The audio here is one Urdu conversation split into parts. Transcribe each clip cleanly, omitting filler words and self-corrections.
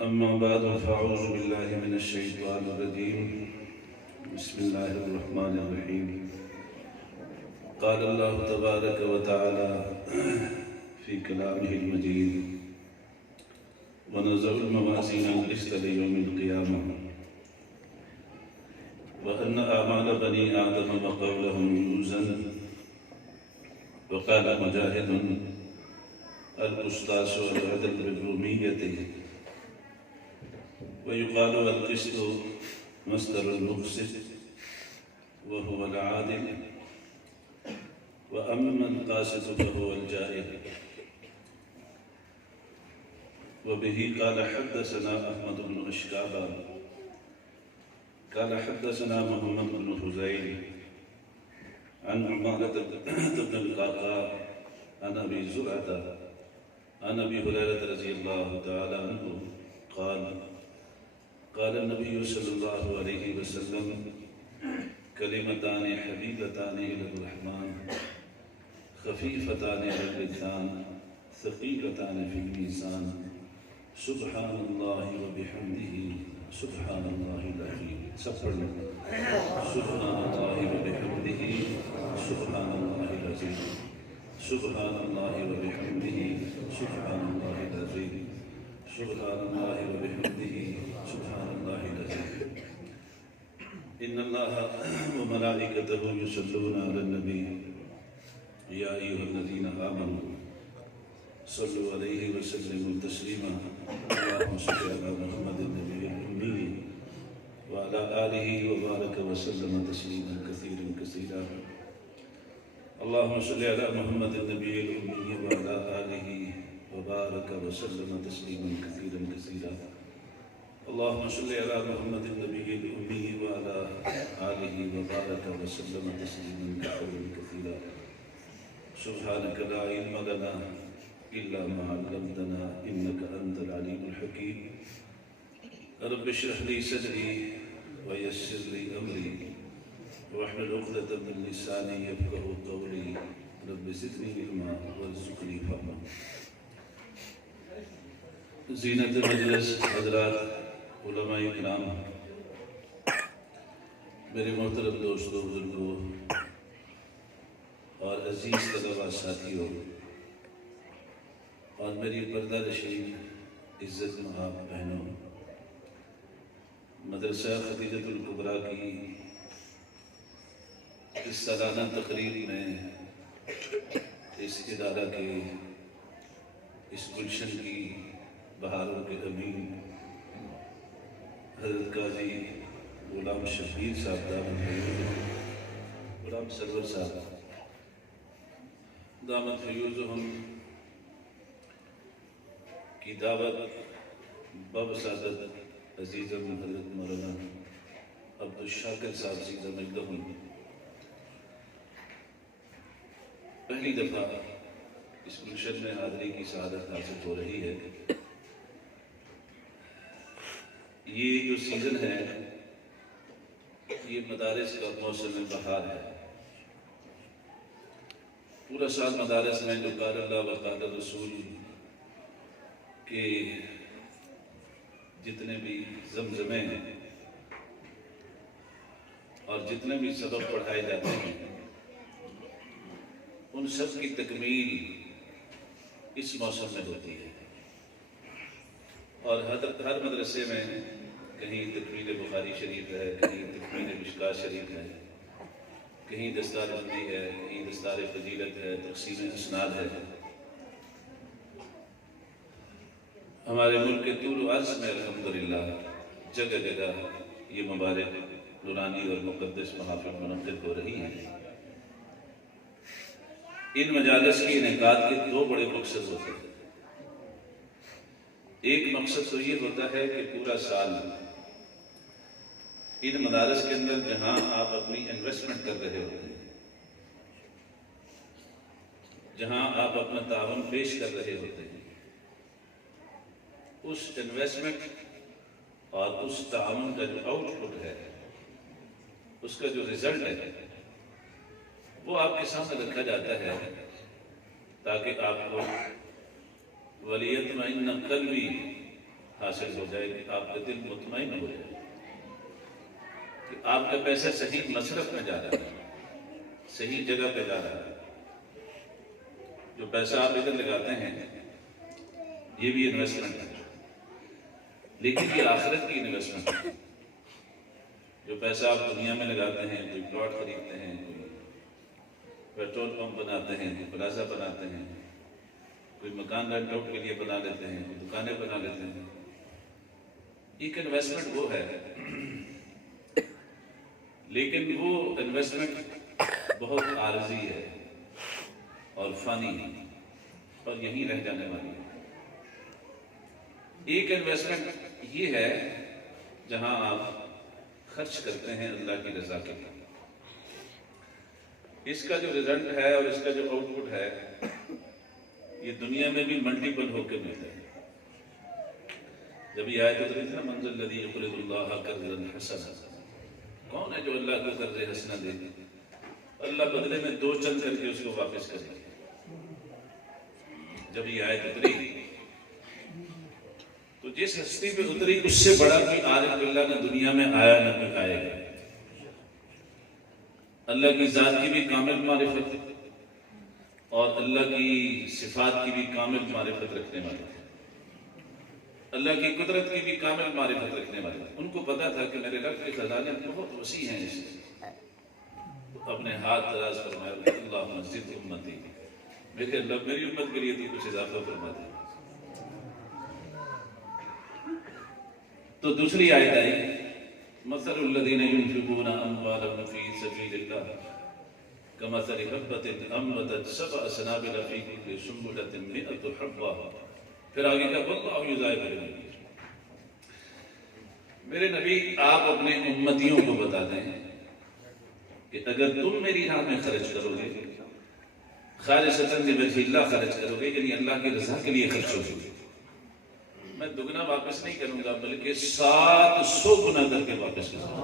أما بعد فأعوذ بالله من الشيطان الرجيم. بسم الله الرحمن الرحيم. قال الله تبارك وتعالى في كلامه المجيد: ونزع الموازين القسط ليوم القيامة وأن أعمال بني آدم وقولهم يوزن. وقال مجاهد: القسطاس والعدل بالرومية. ويقال القسط مصدر المقسط وهو العادل، وأما القاسط فهو الجائر. وبه قال حدثنا أحمد بن أشكابا قال حدثنا محمد بن فزيل عن عمارة بن القعقاع عن أبي زرعة عن أبي هريرة رضي الله تعالى عنه قال: قال النبي صلى الله عليه وسلم: كلمتان حبيبتان إلى الرحمن خفيفتان على اللسان ثقيلتان في الميزان سبحان الله وبحمده سبحان الله العظيم. سبحان الله وبحمده سبحان الله العظيم. سبحان الله وبحمده سبحان الله العظيم. سبحان الله وبحمده سبحان الله العظيم. إن الله وملائكته يصلون على النبي يا أيها الذين آمنوا صلوا عليه وسلموا تسليما. اللهم صل على محمد النبي الأمي وعلى آله وبارك وسلم تسليما كثيرا كثيرا. اللهم صل على محمد النبي الأمي وعلى آله وبارك وسلم تسليما كثيرا كثيرا. اللهم صل على محمد النبي الأمي وعلى آله وبارك وسلم تسليما كثيرا كثيرا. سبحانك لا علم لنا إلا ما علمتنا إنك أنت العليم الحكيم. رب اشرح لي صدري ويسر لي أمري واحلل عقدة من لساني يفقهوا قولي. رب زدني علما وارزقني فهما. زینت مجلس حضرات، علماء کرام، میرے محترم دوستوں، بزرگوں اور عزیز طلباء ساتھیوں، اور میری پردہ نشین عزت مآب بہنوں، مدرسہ خدیجۃ الکبریٰ کی اس سالانہ تقریب میں اس ادارہ کے اس گلشن کی بہاروں کے امین حضرت قاضی غلام شبیر صاحب دامت غلام سرور صاحب دامت فیوزہم کی دعوت بوسعت عزیزم حضرت مولانا عبدالشاکر صاحب سیدہ مجدہم پہلی دفعہ اس گلشن میں حاضری کی سعادت حاصل ہو رہی ہے. یہ جو سیزن ہے یہ مدارس کا موسم بہار ہے. پورا سال مدارس میں جو قال اللہ و قال رسول کے جتنے بھی زمزمے ہیں اور جتنے بھی سبق پڑھائے جاتے ہیں ان سب کی تکمیل اس موسم میں ہوتی ہے. اور ہر مدرسے میں کہیں تکمیل بخاری شریف ہے، کہیں تکمیل مشکات شریف ہے، کہیں دستار بندی ہے، کہیں دستار فضیلت ہے، تقسیم اسناد ہے. ہمارے ملک کے طول و عرض میں الحمدللہ جگہ جگہ یہ مبارک نورانی اور مقدس محافل منعقد ہو رہی ہیں. ان مجالس کے انعقاد کے دو بڑے مقصد ہوتے ہیں. ایک مقصد تو یہ ہوتا ہے کہ پورا سال ان مدارس کے اندر جہاں آپ اپنی انویسٹمنٹ کر رہے ہوتے ہیں، جہاں آپ اپنا تعاون پیش کر رہے ہوتے ہیں، اس انویسٹمنٹ اور اس تعاون کا جو آؤٹ پٹ ہے، اس کا جو ریزلٹ ہے، وہ آپ کے سامنے رکھا جاتا ہے تاکہ آپ کو وَلِيَطْمَئِنَّ قَلْبِي حاصل ہو جائے کہ آپ کا دل مطمئن ہو جائے کہ آپ کا پیسہ صحیح مصرف میں جا رہا ہے، صحیح جگہ پہ جا رہا ہے۔ جو پیسہ آپ ادھر لگاتے ہیں یہ بھی انویسٹمنٹ ہے، لیکن یہ آخرت کی انویسٹمنٹ ہے۔ جو پیسہ آپ دنیا میں لگاتے ہیں، کوئی پلاٹ خریدتے ہیں، کوئی پیٹرول پمپ بناتے ہیں، کوئی پلازا بناتے ہیں، کوئی مکان رینٹ آؤٹ کے لیے بنا لیتے ہیں، کوئی دکانیں بنا لیتے ہیں، ایک انویسٹمنٹ وہ ہے، لیکن وہ انویسٹمنٹ بہت عارضی ہے اور فانی ہے اور یہیں رہ جانے والی ہے۔ ایک انویسٹمنٹ یہ ہے جہاں آپ خرچ کرتے ہیں اللہ کی رضا کے لیے، اس کا جو رزلٹ ہے اور اس کا جو آؤٹ پٹ ہے یہ دنیا میں بھی ملٹیپل ہو کے ملتا ہے۔ جب یہ آیت اتری تھی نا، منزل الذی یقرض اللہ قرضا حسنا، کون ہے جو اللہ کو قرض حسنا دے؟ اللہ بدلے میں دو چند کر کے اس کو واپس کرے۔ جب یہ آیت اتری تو جس ہستی پہ اتری اس سے بڑا کوئی عارف باللہ نہ دنیا میں آیا نہ کوئی آئے گا۔ اللہ کی ذات کی بھی کامل معرفت اور اللہ کی صفات کی بھی کامل معرفت رکھنے والے تھے، اللہ کی قدرت کی بھی کامل معرفت رکھنے والے تھے۔ ان کو پتا تھا کہ میرے رب کے خزانے بہت وسیع ہیں، اس سے اپنے ہاتھ دراز فرمایا، اللہم زد امتی، میرے رب میری امت کے لیے تو کچھ اضافہ فرما دے۔ تو دوسری آیت آئی، مثل الذین ينفقون اموالهم فی سبیل اللہ کمثل حبۃ انبتت سبع سنابل فی کل سنبلۃ مئۃ حبہ، پھر آگے کا واللہ یضاعف لمن یشاء۔ میرے نبی آپ اپنے امتیوں کو بتا دیں کہ اگر تم میری راہ میں خرچ کرو گے، خالصۃ لوجہ اللہ خرچ کرو گے، یعنی اللہ کی رضا کے لیے خرچ ہوگے، میں دگنا واپس نہیں کروں گا بلکہ 700 گنا کر کے واپس کروں گا۔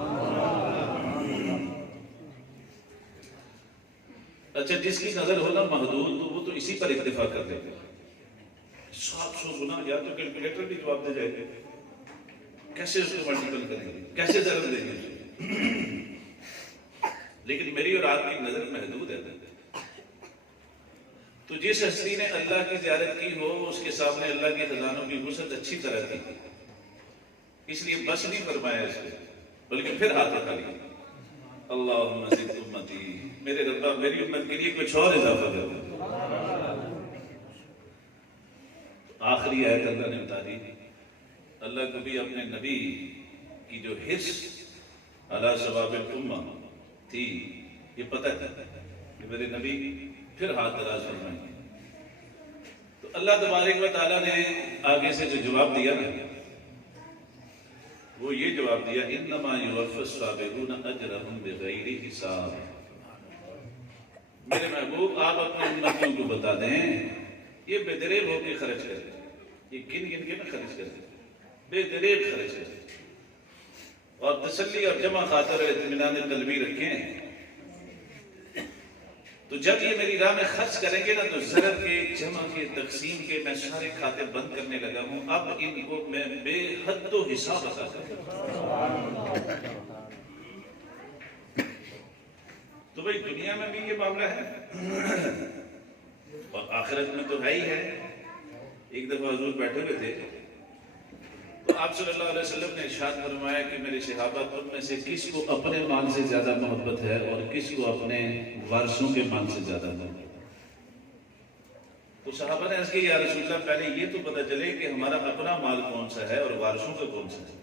اچھا، جس کی نظر ہونا محدود تو وہ تو اسی پر اکتفا کر دے گا، 700 گنا، یا تو کیلکولیٹر بھی جواب دے جائے گا، کیسے اس کو ملٹیپل کریں گے، کیسے ضرب دیں گے؟ لیکن میری اور آپ کی نظر محدود ہے، تو جس ہستی نے اللہ کی زیارت کی ہو اس کے سامنے اللہ کے خزانوں کی وسعت اچھی طرح تھی، اس لیے بس نہیں فرمایا اس کو، بلکہ پھر ہاتھ اٹھا لیا، اللہم زد امتی، میرے رب میری امت کے لیے کچھ اور اضافہ کر۔ آخری آیت اللہ نے اتاری، اللہ کو بھی اپنے نبی کی جو حرص علی ثواب الامہ تھی یہ پتہ تھا کہ میرے نبی پھر ہاتھ دراز فرمائیں گے۔ تو اللہ تبارک و تعالیٰ نے آگے سے جو جواب دیا نا، وہ یہ جواب دیا، انما یوفی الصابرون اجرهم بغیر حساب۔ میرے محبوب آپ اپنے امتیوں کو بتا دیں یہ بے دریغ ہو کے خرچ کریں، یہ گن گن کے نہ خرچ کریں، بے دریغ خرچ کریں، اور تسلی اور جمع خاطر اطمینان قلبی رکھیں۔ تو جب یہ میری راہ میں خرچ کریں گے نا تو ضرب کے، جمع کے، تقسیم کے میں سارے کھاتے بند کرنے لگا ہوں، اب ان کو میں بے حد و حساب عطا کروں۔ تو بھئی دنیا میں بھی یہ معاملہ ہے اور آخرت میں تو ہے ہی ہے۔ ایک دفعہ حضور بیٹھے ہوئے تھے تو آپ صلی اللہ علیہ وسلم نے ارشاد فرمایا کہ میرے صحابہ تم میں سے کس کو اپنے مال سے زیادہ محبت ہے اور کس کو اپنے وارثوں کے مال سے زیادہ محبت ہے؟ تو صحابہ نے عرض کیا، یا رسول اللہ پہلے یہ تو پتہ چلے کہ ہمارا اپنا مال کون سا ہے اور وارثوں کا کون سا ہے۔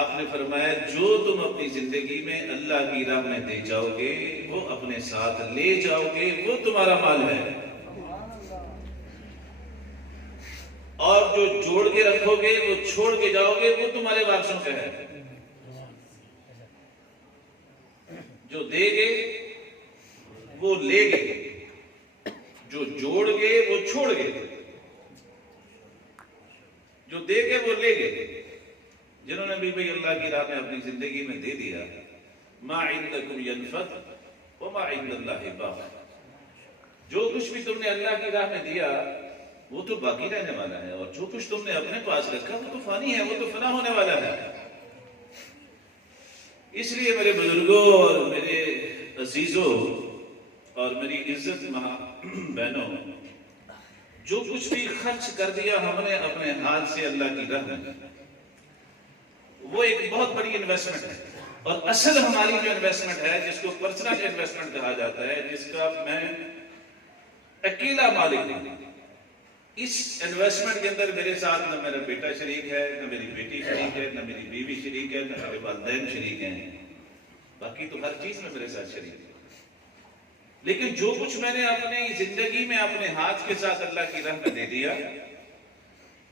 آپ نے فرمایا جو تم اپنی زندگی میں اللہ کی راہ میں دے جاؤ گے، وہ اپنے ساتھ لے جاؤ گے، وہ تمہارا مال ہے، اور جو جوڑ کے رکھو گے، وہ چھوڑ کے جاؤ گے، وہ تمہارے وارثوں کا ہے۔ جو دے گے وہ لے گے، جو جوڑ گے وہ چھوڑ گے، جو دے گے وہ لے گے۔ جنہوں نے بھی بھئی اللہ کی راہ میں اپنی زندگی میں دے دیا، ما عندکم ینفد وما عند اللہ باق، جو کچھ بھی تم نے اللہ کی راہ میں دیا وہ تو باقی رہنے والا ہے، اور جو کچھ تم نے اپنے پاس رکھا وہ تو فانی ہے، وہ تو فنا ہونے والا ہے۔ اس لیے میرے بزرگوں اور میرے عزیزوں اور میری عزت بہنوں، جو کچھ بھی خرچ کر دیا ہم نے اپنے ہاتھ سے اللہ کی راہ میں، وہ ایک بہت بڑی انویسٹمنٹ ہے۔ اور اصل ہماری جو انویسٹمنٹ ہے، جس کو پرسنل انویسٹمنٹ کہا جاتا ہے، جس کا میں اکیلا مالک ہوں، اس انویسٹمنٹ کے اندر میرے ساتھ نہ میرا بیٹا شریک ہے، نہ میری بیٹی شریک ہے، نہ میری بیوی شریک ہے، نہ میرے والدین شریک ہیں، باقی تو ہر چیز میں میرے ساتھ شریک ہے۔ لیکن جو کچھ میں نے اپنی زندگی میں اپنے ہاتھ کے ساتھ اللہ کی راہ میں دے دیا،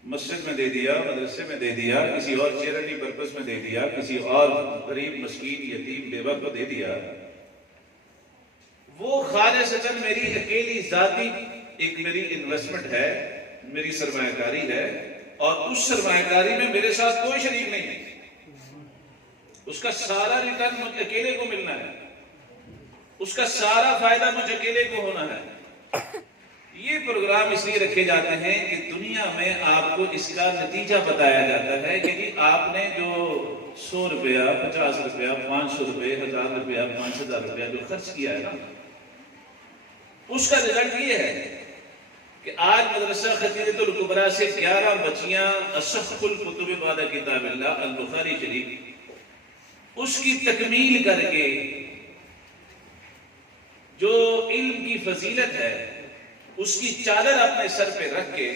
مسجد میں دے دیا، مدرسے میں دے دیا، کسی اور چیریٹی پرپس میں دے دیا، کسی اور غریب مسکین یتیم بیوہ کو دے دیا، وہ خالصتاً میری اکیلی ذاتی ایک میری انویسٹمنٹ ہے، میری سرمایہ کاری ہے، اور اس سرمایہ کاری میں میرے ساتھ کوئی شریک نہیں ہے۔ اس کا سارا ریٹرن مجھے اکیلے کو ملنا ہے، اس کا سارا فائدہ مجھے اکیلے کو ہونا ہے۔ یہ پروگرام اس لیے رکھے جاتے ہیں کہ دنیا میں آپ کو اس کا نتیجہ بتایا جاتا ہے کہ جی آپ نے جو 100 روپیہ، 50 روپیہ، 500 روپے، 1000 روپیہ، 5000 روپیہ جو خرچ کیا ہے نا، اس کا رزلٹ یہ ہے کہ آج مدرسہ خدیجۃ الکبریٰ سے 11 بچیاں اصح الکتب بعد کتاب اللہ البخاری شریف اس کی تکمیل کر کے جو علم کی فضیلت ہے اس کی چادر اپنے سر پہ رکھ کے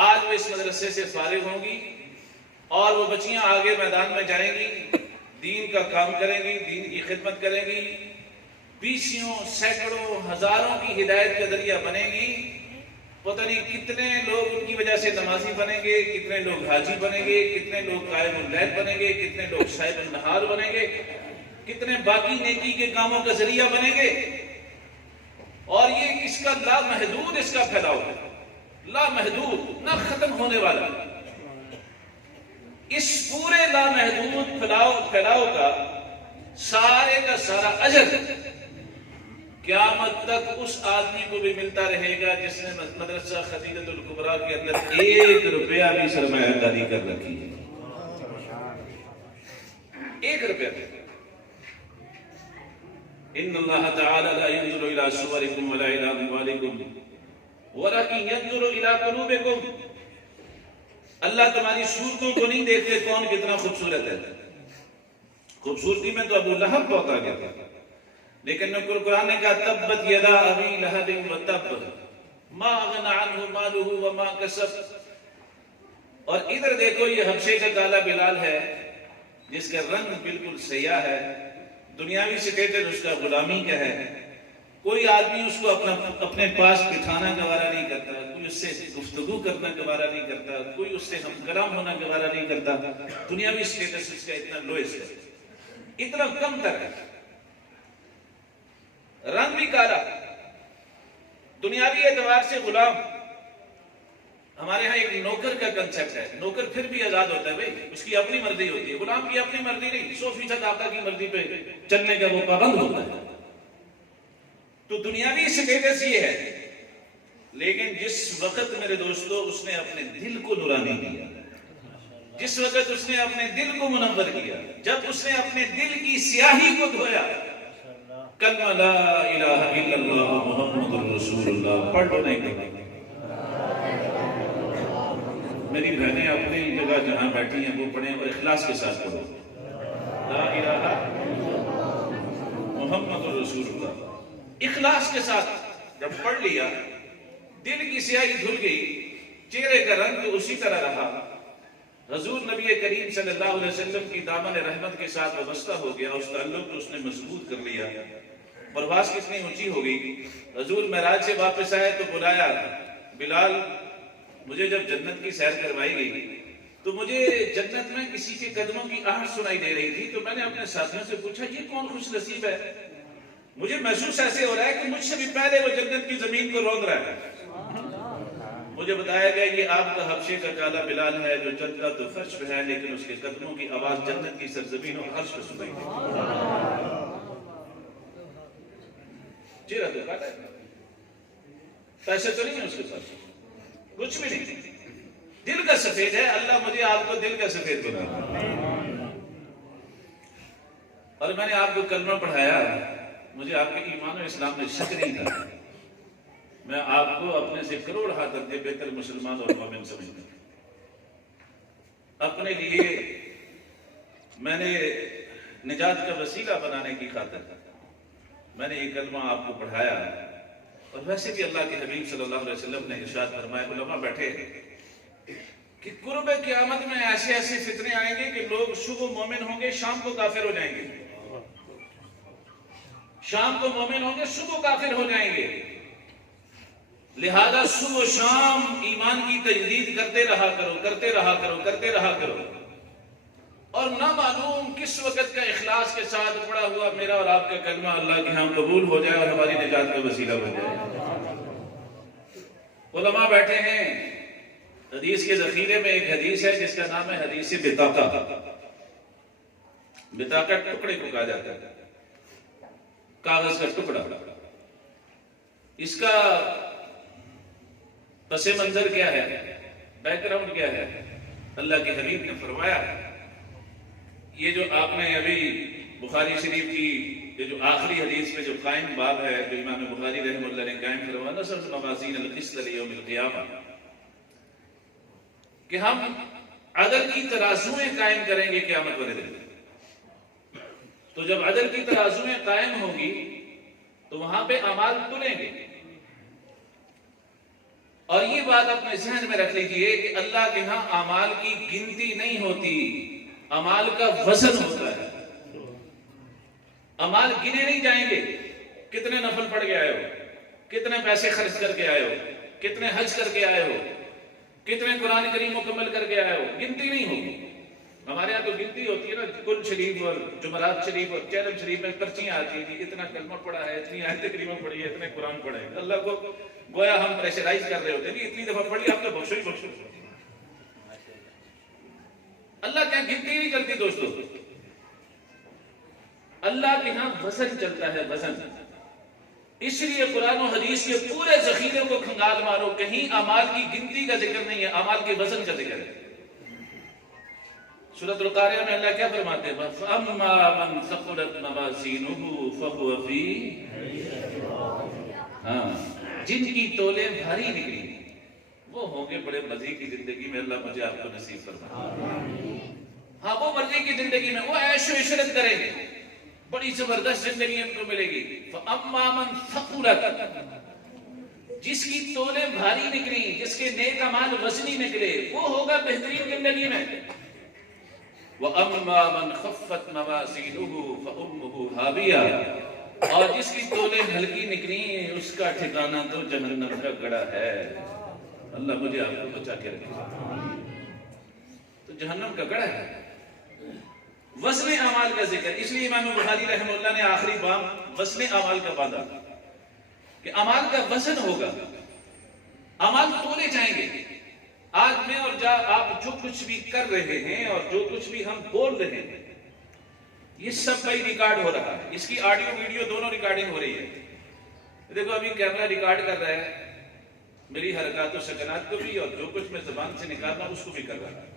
آج وہ اس مدرسے سے فارغ ہوں گی، اور وہ بچیاں آگے میدان میں جائیں گی، دین کا کام کریں گی، دین کی خدمت کریں گی، بیسیوں، سینکڑوں، ہزاروں کی ہدایت کا ذریعہ بنے گی۔ پتہ نہیں کتنے لوگ ان کی وجہ سے نمازی بنیں گے، کتنے لوگ حاجی بنیں گے، کتنے لوگ قائم اللیل بنیں گے، کتنے لوگ صائم النہار بنیں گے، کتنے باقی نیکی کے کاموں کا ذریعہ بنیں گے۔ اور یہ اس کا لامحدود اس کا پھیلاؤ ہے، لامحدود، نہ ختم ہونے والا۔ اس پورے لامحدود پھیلاؤ کا سارا اجر قیامت تک اس آدمی کو بھی ملتا رہے گا جس نے مدرسہ خدیجۃ الکبریٰ کے اندر 1 روپیہ بھی سرمایہ کاری کر رکھی ہے۔ 1 روپیہ بھی۔ ان اللہ تعالی لا ينظر الى صوركم ولا الى اموالكم ولكن ينظر الى قلوبكم۔ اللہ تمہاری صورتوں کو نہیں دیکھتے کون کتنا خوبصورت ہے۔ خوبصورتی میں تو ابو لہب بہت آگے تھا، لیکن قرآن نے کہا تبت یدا ابی لہب وتب ما اغنى عنه ماله وما کسب۔ اور ادھر دیکھو یہ حبشے کا کالا بلال ہے جس کا رنگ بالکل سیاہ ہے، دنیاوی سٹیٹس اس کا غلامی کا ہے، کوئی آدمی اس کو اپنے پاس بٹھانا گوارا نہیں کرتا، کوئی اس سے گفتگو کرنا گوارا نہیں کرتا، کوئی اس سے ہم کلام ہونا گوارا نہیں کرتا۔ دنیاوی سٹیٹس اس کا اتنا لوئسٹ ہے، اتنا کم تر ہے، رنگ بھی کالا، دنیاوی اعتبار سے غلام۔ ہمارے ہاں ایک نوکر کا کنسپٹ ہے، نوکر پھر بھی آزاد ہوتا ہے، بھائی اس کی اپنی مرضی ہوتی ہے، غلام کی اپنی مرضی نہیں، 100% آقا کی مرضی پہ چلنے کا وہ پابند ہوتا ہے۔ تو دنیاوی سٹیٹس یہ ہے، لیکن جس وقت میرے دوستو اس نے اپنے دل کو نورانی کیا، جس وقت اس نے اپنے دل کو منور کیا، جب اس نے اپنے دل کی سیاہی کو دھویا، کلمہ لا الہ الا اللہ محمد رسول اللہ پڑھ دو، نہیں پڑھ۔ میری بہنیں اپنی جگہ جہاں بیٹھی ہیں وہ پڑھیں اور اخلاص کے ساتھ پڑھو، لا الہ محمد رسول اللہ۔ اخلاص کے ساتھ جب پڑھ لیا، دل کی سیاہی دھل گئی، چہرے کا رنگ تو اسی طرح رہا، حضور نبی کریم صلی اللہ علیہ وسلم کی دامن رحمت کے ساتھ وابستہ ہو گیا، اس تعلق کو اس نے مضبوط کر لیا، پرواز کتنی اونچی ہو گئی۔ حضور معراج سے واپس آئے تو بلایا، بلال مجھے جب جنت کی سیر کروائی گئی تو مجھے جنت میں کسی کے قدموں کی آہٹ سنائی دے رہی تھی، تو میں نے اپنے ساتھیوں سے پوچھا یہ کون خوش نصیب ہے؟ مجھے محسوس ایسے ہو رہا ہے کہ مجھ سے بھی پہلے وہ جنت کی زمین کو روند رہا ہے۔ مجھے بتایا گیا یہ آپ کا حبشے کا کالا بلال ہے جو چلتا تو فرش پہ ہے، لیکن اس کے قدموں کی آواز جنت کی سرزمین اور عرش پہ سنائی دی۔ چہرہ تو کالا ہے، پیسے تو نہیں ہے اس کے پاس، کچھ بھی نہیں، دل کا سفید ہے. اللہ مجھے آپ کو دل کا سفید بنا. اور میں نے آپ کو کلمہ پڑھایا، مجھے آپ کے ایمان و اسلام میں شک نہیں تھا. میں آپ کو اپنے سے کروڑ ہاتھ رکھتے بہتر مسلمان اور مومن سمجھتا ہوں. اپنے لیے میں نے نجات کا وسیلہ بنانے کی خاطر میں نے یہ کلمہ آپ کو پڑھایا. اور ویسے بھی اللہ کے حبیب صلی اللہ علیہ وسلم نے ارشاد فرمایا، علماء بیٹھے کہ قرب قیامت میں ایسے ایسے فتنے آئیں گے کہ لوگ صبح مومن ہوں گے، شام کو کافر ہو جائیں گے. شام کو مومن ہوں گے، صبح کافر ہو جائیں گے. لہذا صبح و شام ایمان کی تجدید کرتے رہا کرو، کرتے رہا کرو، کرتے رہا کرو. اور نہ معلوم کس وقت کا اخلاص کے ساتھ پڑا ہوا میرا اور آپ کا کلمہ اللہ کے ہاں قبول ہو جائے اور ہماری نجات کا وسیلہ بن جائے. علماء بیٹھے ہیں. حدیث کے ذخیرے میں ایک حدیث ہے جس کا نام ہے حدیث بطاقہ. بطاقہ ٹکڑے کو کہا جاتا ہے، کاغذ کا ٹکڑا. اس کا پس منظر کیا ہے، بیک گراؤنڈ کیا ہے؟ اللہ کے حبیب نے فرمایا، یہ جو آپ نے ابھی بخاری شریف کی یہ جو آخری حدیث میں جو قائم باب ہے، جو امام بخاری رحمہ اللہ نے قائم کروایا، نصب موازین القسط لیوم القیامہ، کہ ہم عدل کی ترازویں قائم کریں گے قیامت والے دن. تو جب عدل کی ترازویں قائم ہوگی تو وہاں پہ اعمال تلیں گے. اور یہ بات اپنے ذہن میں رکھ لیجئے کہ اللہ کے ہاں اعمال کی گنتی نہیں ہوتی، اعمال کا وزن ہوتا ہے. اعمال گنے نہیں جائیں گے. کتنے نفل پڑھ کے آئے ہو، کتنے پیسے خرچ کر کے آئے ہو، کتنے حج کر کے آئے ہو، کتنے قرآن کریم مکمل کر کے آئے ہو، گنتی نہیں ہوگی. ہمارے یہاں تو گنتی ہوتی ہے نا، کل شریف اور جمعرات شریف اور چہلم شریف میں پرچیاں آتی ہیں، اتنا کلمہ پڑھا ہے، اتنی آیت کریمہ پڑھی ہے، اتنے قرآن پڑھے ہیں. اللہ کو گویا ہم پریشرائز کر رہے ہوتے ہیں، اتنی دفعہ پڑھی آپ تو بخشو ہی بخشو. اللہ کیا گنتی نہیں چلتی دوستو. اللہ کے ہاں وزن چلتا ہے، وزن. اس لیے قرآن و حدیث کے پورے ذخیرے کو کھنگال مارو، کہیں اعمال کی گنتی کا ذکر نہیں ہے، اعمال کے وزن کا ذکر ہے. سورۃ القاریہ میں اللہ کیا فرماتے ہیں؟ فَأَمَّا مَنْ ثَقُلَتْ مَوَازِينُهُ فَهُوَ فِي، ہاں جن کی تولیں بھاری نکلی وہ ہوں گے بڑے مزے کی زندگی میں. اللہ مجھے آپ کو نصیب فرمائے. ہاں وہ مزے کی زندگی میں وہ عیش و عشرت کریں گے، بڑی زبردست زندگی ان کو ملے گی. فَأَمَّا مَنْ ثَقُلَتْ، جس کی تولیں بھاری نکلی، جس کے نیک اعمال وزنی نکلے، وہ ہوگا بہترین زندگی میں. وَأَمَّا مَنْ خَفَّتْ مَوَازِينُهُ فَأُمُّهُ هَاوِيَةٌ، اور جس کی تولیں ہلکی نکلی اس کا ٹھکانہ تو جہنم کا گڑھا ہے. اللہ مجھے آپ کو بچا کے رکھے. تو جہنم کا گڑھا ہے. وزن اعمال کا ذکر، اس لیے امام بخاری رحمہ اللہ نے آخری باب وزن اعمال کا باندھا کہ اعمال کا وزن ہوگا، اعمال تولے جائیں گے. آج میں اور آپ جو کچھ بھی کر رہے ہیں اور جو کچھ بھی ہم بول رہے ہیں، یہ سب بھائی ریکارڈ ہو رہا ہے. اس کی آڈیو ویڈیو دونوں ریکارڈنگ ہو رہی ہے. دیکھو ابھی کیمرہ ریکارڈ کر رہا ہے میری حرکات و سکنات کو بھی، اور جو کچھ میں زبان سے نکال رہا ہوں اس کو بھی کر رہا ہے.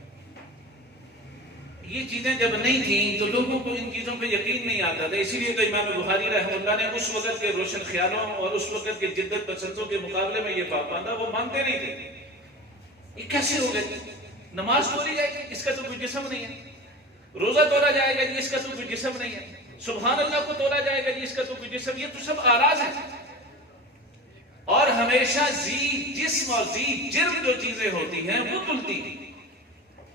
یہ چیزیں جب نہیں تھیں تو لوگوں کو ان چیزوں پہ یقین نہیں آتا تھا. اسی لیے تو امام بخاری رحمہ اللہ نے اس وقت کے روشن خیالوں اور اس وقت کے جدت پسندوں کے مقابلے میں یہ بات باندھا. وہ مانتے نہیں تھے. یہ کیسے ہو گئے؟ نماز تولی جائے گی، اس کا تو کوئی جسم نہیں ہے. روزہ تولا جائے گا جی، اس کا تو کوئی جسم نہیں ہے. سبحان اللہ کو تولا جائے گا جی، اس کا تو کوئی جسم. یہ تو سب آراز ہیں. اور ہمیشہ ذی جسم اور ذی جرم جو چیزیں ہوتی ہیں وہ تلتی ہیں.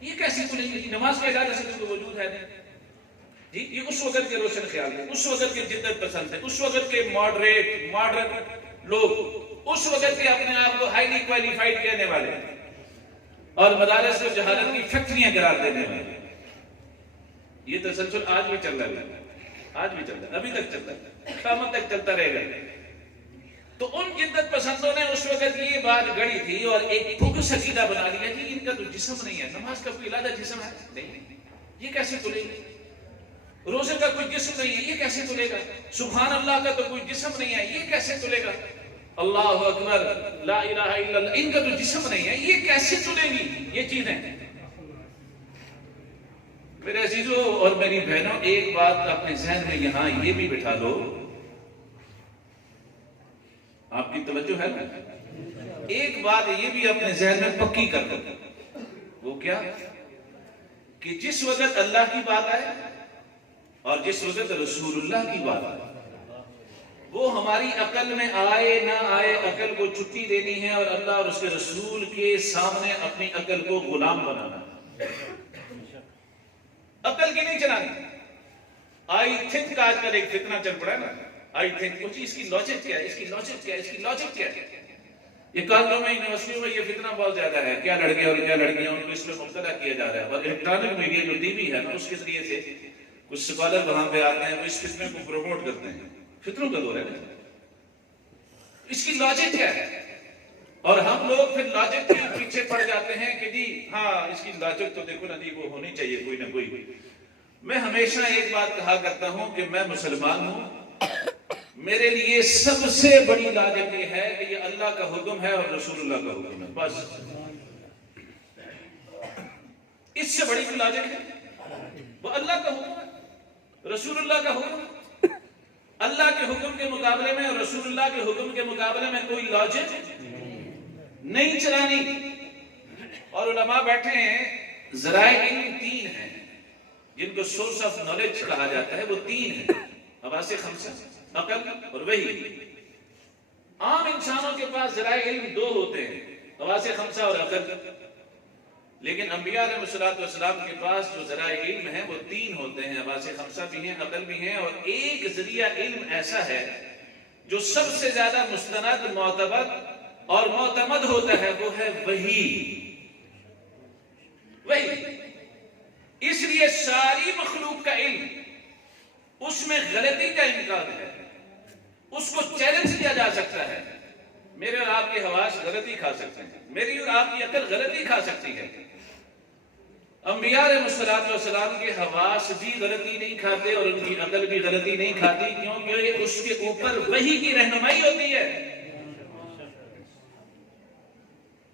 یہ کیسی تلیں گی؟ نماز کا اجازت سے کوئی وجود ہے جی. یہ اس وقت کے روشن خیال تھے، اس وقت کے جدت پسند تھے، اس وقت کے ماڈرن لوگ، اس وقت کے اپنے آپ کو ہائیلی کوالیفائڈ کہنے والے اور مدارس کو جہالت کی فیکٹریاں قرار دینے والے. یہ تسلسل آج بھی چل رہا ہے، آج بھی چل رہا ہے، ابھی تک چل رہا ہے، قیامت تک چلتا رہے گا. تو ان جدت پسندوں نے اس وقت یہ بات گڑی تھی اور ایک فوکس عقیدہ بنا لیا کہ ان کا تو جسم نہیں ہے. نماز کا کوئی علیحدہ جسم ہے نہیں، یہ کیسے تلے گا؟ روزے کا کوئی جسم نہیں ہے، یہ کیسے تلے گا؟ سبحان اللہ کا تو کوئی جسم نہیں ہے، یہ کیسے تلے گا؟ اللہ اکبر، لا الہ الا اللہ، ان کا تو جسم نہیں ہے، یہ کیسے چلیں گی یہ چیزیں؟ میرے عزیزوں اور میری بہنوں، ایک بات اپنے ذہن میں یہاں یہ بھی بٹھا دو، آپ کی توجہ ہے نا؟ ایک بات یہ بھی اپنے ذہن میں پکی کر دو، وہ کیا کہ جس وقت اللہ کی بات آئے اور جس وقت رسول اللہ کی بات آئے، وہ ہماری عقل میں آئے نہ آئے، عقل کو چھٹی دینی ہے اور اللہ اور اس کے رسول کے سامنے اپنی عقل کو غلام بنانا، عقل کی نہیں چلانی۔ آئی تھنک کا آج کل ایک فتنہ چل پڑا ہے نا، آئی تھنک، اس کی لاجک کیا ہے، اس کی لاجک کیا ہے، اس کی لاجک کیا ہے۔ یہ کالجوں میں، یونیورسٹیوں میں یہ فتنہ بہت زیادہ ہے، کیا لڑکے اور کیا لڑکیاں، ان کو اس میں مبتلا کیا جا رہا ہے، اور الیکٹرانک میڈیا جو ٹی وی ہے نا، اس کے ذریعے سے کچھ سکالر وہاں پہ آتے ہیں، وہ اس فتنے کو پروموٹ کرتے ہیں۔ فتنوں کا دور ہے نا، اس کی لاجک کیا ہے؟ اور ہم لوگ پھر لاجک کے پیچھے پڑ جاتے ہیں کہ جی ہاں اس کی لاجک تو دیکھو نا جی، وہ ہونی چاہیے کوئی نہ کوئی۔ میں ہمیشہ ایک بات کہا کرتا ہوں کہ میں مسلمان ہوں، میرے لیے سب سے بڑی لاجک یہ ہے کہ یہ اللہ کا حکم ہے اور رسول اللہ کا حکم ہے، بس اس سے بڑی لاجک ہے؟ وہ اللہ کا حکم ہے، رسول اللہ کا حکم ہے۔ اللہ کے حکم کے مقابلے میں اور رسول اللہ کے حکم کے مقابلے میں کوئی لاجک نہیں چلانی۔ اور علماء بیٹھے ہیں، ذرائع علم تین ہیں جن کو سورس آف نالج کہا جاتا ہے، وہ تین ہیں، حواس خمسہ، عقل اور وحی۔ عام انسانوں کے پاس ذرائع علم دو ہوتے ہیں، حواس خمسہ اور عقل، لیکن انبیاء علیہ السلام کے پاس جو ذرائع علم ہیں وہ تین ہوتے ہیں، حواس خمسہ بھی ہیں، عقل بھی ہیں، اور ایک ذریعہ علم ایسا ہے جو سب سے زیادہ مستند، معتبر اور معتمد ہوتا ہے، وہ ہے وحی۔ اس لیے ساری مخلوق کا علم، اس میں غلطی کا امکان ہے، اس کو چیلنج کیا جا سکتا ہے۔ میرے اور آپ کے حواس غلطی کھا سکتے ہیں، میری اور آپ کی عقل غلطی کھا سکتی ہے۔ انبیاء علیہ السلام کے حواس بھی غلطی نہیں کھاتے اور ان کی عقل بھی غلطی نہیں کھاتی، کیونکہ اس کے اوپر وحی کی رہنمائی ہوتی ہے،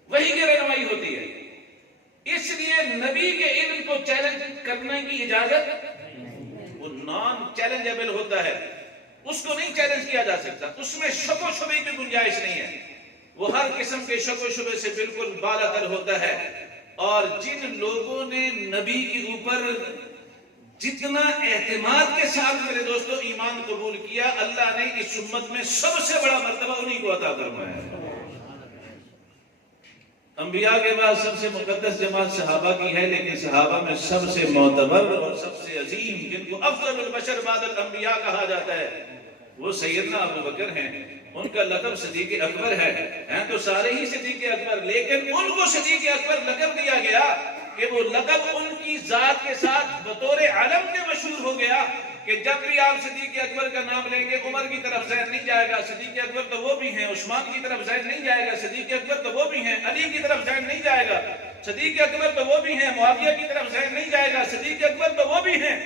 وحی کی رہنمائی ہوتی ہے۔ اس لیے نبی کے علم کو چیلنج کرنے کی اجازت، وہ نان چیلنجیبل ہوتا ہے، اس کو نہیں چیلنج کیا جا سکتا، اس میں شک و شبے کی گنجائش نہیں ہے، وہ ہر قسم کے شک و شبے سے بالکل بالاتر ہوتا ہے۔ اور جن لوگوں نے نبی کے اوپر جتنا اعتماد کے ساتھ میرے دوستو ایمان قبول کیا، اللہ نے اس امت میں سب سے بڑا مرتبہ انہی کو عطا فرمایا ہے۔ انبیاء کے بعد سب سے مقدس جماعت صحابہ کی ہے، لیکن صحابہ میں سب سے معتبر اور سب سے عظیم، جن کو افضل البشر بعد الانبیاء کہا جاتا ہے، وہ سیدنا ابو بکر ہیں۔ ان کا لقب صدیق اکبر ہے، ہیں تو سارے ہی صدیق اکبر، لیکن ان کو صدیق اکبر لقب دیا گیا کہ وہ لقب ان کی ذات کے ساتھ بطور علم کے مشہور ہو گیا کہ جب بھی آپ صدیق اکبر کا نام لیں گے، عمر کی طرف ذہن نہیں جائے گا، صدیق اکبر تو وہ بھی ہیں، عثمان کی طرف ذہن نہیں جائے گا، صدیق اکبر تو وہ بھی ہیں، علی کی طرف ذہن نہیں جائے گا، صدیق اکبر تو وہ بھی ہیں، معاویہ کی طرف ذہن نہیں جائے گا، صدیق اکبر تو وہ بھی ہیں،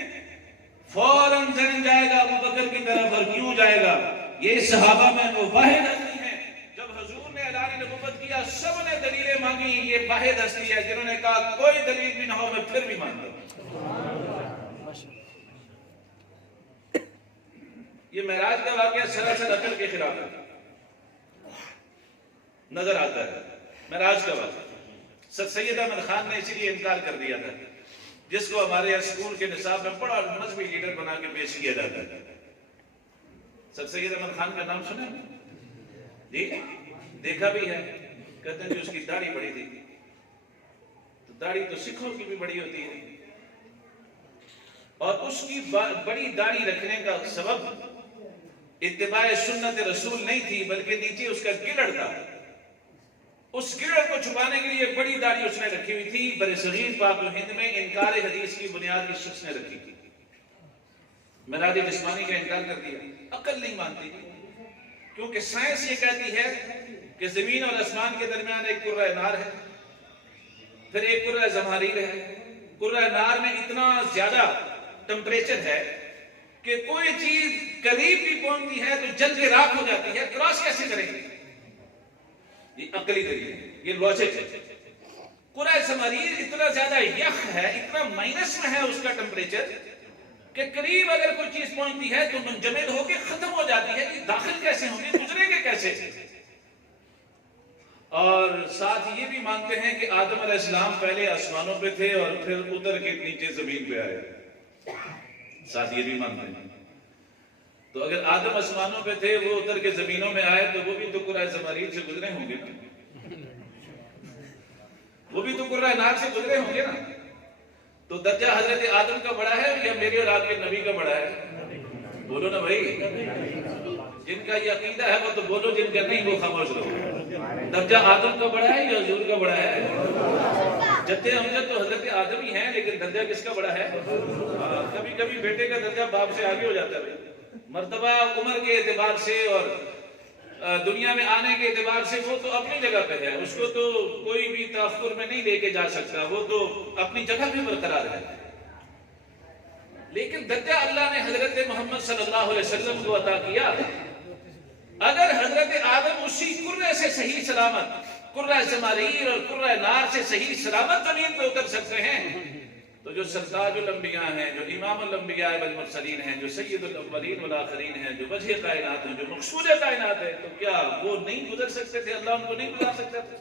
فوراً ذہن جائے گا ابو بکر کی طرف۔ اور کیوں جائے گا؟ یہ صحابہ میں وہ واحد ہستی ہیں، جب حضور نے اعلان نبوت کیا سب نے دلیلیں مانگی، یہ واحد ہستی ہے جنہوں نے کہا کوئی دلیل بھی نہ ہو میں پھر بھی مانتا ہوں۔ یہ معراج کا واقعہ سراسر عقل کے خلاف ہے، نظر آتا ہے۔ معراج کا واقعہ سید احمد خان نے اسی لیے انکار کر دیا تھا، جس کو ہمارے اسکول کے نصاب میں بڑا مذہبی لیڈر بنا کے پیش کیا جاتا ہے۔ سید احمد خان کا نام سنا جی؟ دیکھا بھی ہے، کہتے ہیں کہ اس کی داڑھی بڑی تھی، تو داڑھی تو سکھوں کی بھی بڑی ہوتی ہے، اور اس کی بڑی داڑھی رکھنے کا سبب اتباع سنت رسول نہیں تھی، بلکہ نیچے اس کا گڑڑ تھا، اس گڑڑ کو چھپانے کے لیے بڑی داڑھی اس نے رکھی ہوئی تھی۔ برصغیر پاک و ہند میں انکار حدیث کی بنیاد اس شخص نے رکھی تھی، معراج جسمانی کا انکار کر دیا۔ عقل نہیں مانتی، کیونکہ سائنس یہ کہتی ہے کہ زمین اور آسمان کے درمیان ایک کرۂ نار ہے، پھر ایک کرۂ زمہریر ہے۔ کرۂ نار میں اتنا زیادہ ٹمپریچر ہے کہ کوئی چیز قریب بھی پہنچتی ہے تو جل کے راکھ ہو جاتی ہے، کراس کیسے کرے گی؟ یہ عقلی دلیل ہے، یہ لاجک ہے۔ قرآن سماریر اتنا زیادہ یخ ہے، اتنا مائنس میں ہے اس کا ٹمپریچر کہ قریب اگر کوئی چیز پہنچتی ہے تو منجمد ہو کے ختم ہو جاتی ہے کہ داخل کیسے ہوں گے، گزریں گے کیسے۔ اور ساتھ یہ بھی مانتے ہیں کہ آدم علیہ السلام پہلے آسمانوں پہ تھے اور پھر اتر کے نیچے زمین پہ آئے، ساتھ یہ بھی مانتے ہیں۔ تو اگر آدم آسمانوں پہ تھے، وہ اتر کے زمینوں میں آئے، تو وہ بھی تو قرآن زماریر سے گزرے ہوں گے نا، وہ بھی تو قرآن نار سے گزرے ہوں گے نا۔ تو درجہ حضرت آدم کا بڑا ہے یا میرے اور آپ کے نبی کا بڑا ہے؟ بولو نا بھائی، جن کا یہ عقیدہ ہے وہ تو بولو، جن کا نہیں وہ خاموش رہو۔ درجہ آدم کا بڑا ہے یا حضور کا بڑا ہے؟ جد امجد تو حضرت آدم ہی ہیں، لیکن درجہ کس کا بڑا ہے؟ کبھی کبھی بیٹے کا درجہ باپ سے آگے ہو جاتا ہے بھائی، مرتبہ عمر کے اعتبار سے اور دنیا میں آنے کے اعتبار سے وہ تو اپنی جگہ پہ ہے، اس کو تو کوئی بھی تاخر میں نہیں لے کے جا سکتا، وہ تو اپنی جگہ پہ برقرار ہے۔ لیکن درجہ اللہ نے حضرت محمد صلی اللہ علیہ وسلم کو عطا کیا۔ اگر حضرت آدم اسی کرہ سے صحیح سلامت، کرہ زماریر اور کرہ نار سے صحیح سلامت زمین پہ اتر سکتے ہیں، تو جو سرتاج الانبیاء ہیں، جو امام الانبیاء والمرسلین ہیں، جو سید الاولین والآخرین ہیں، جو وجہ کائنات ہیں، جو مقصود کائنات ہیں، تو کیا وہ نہیں گزر سکتے تھے؟ اللہ ان کو نہیں گزار سکتا تھا؟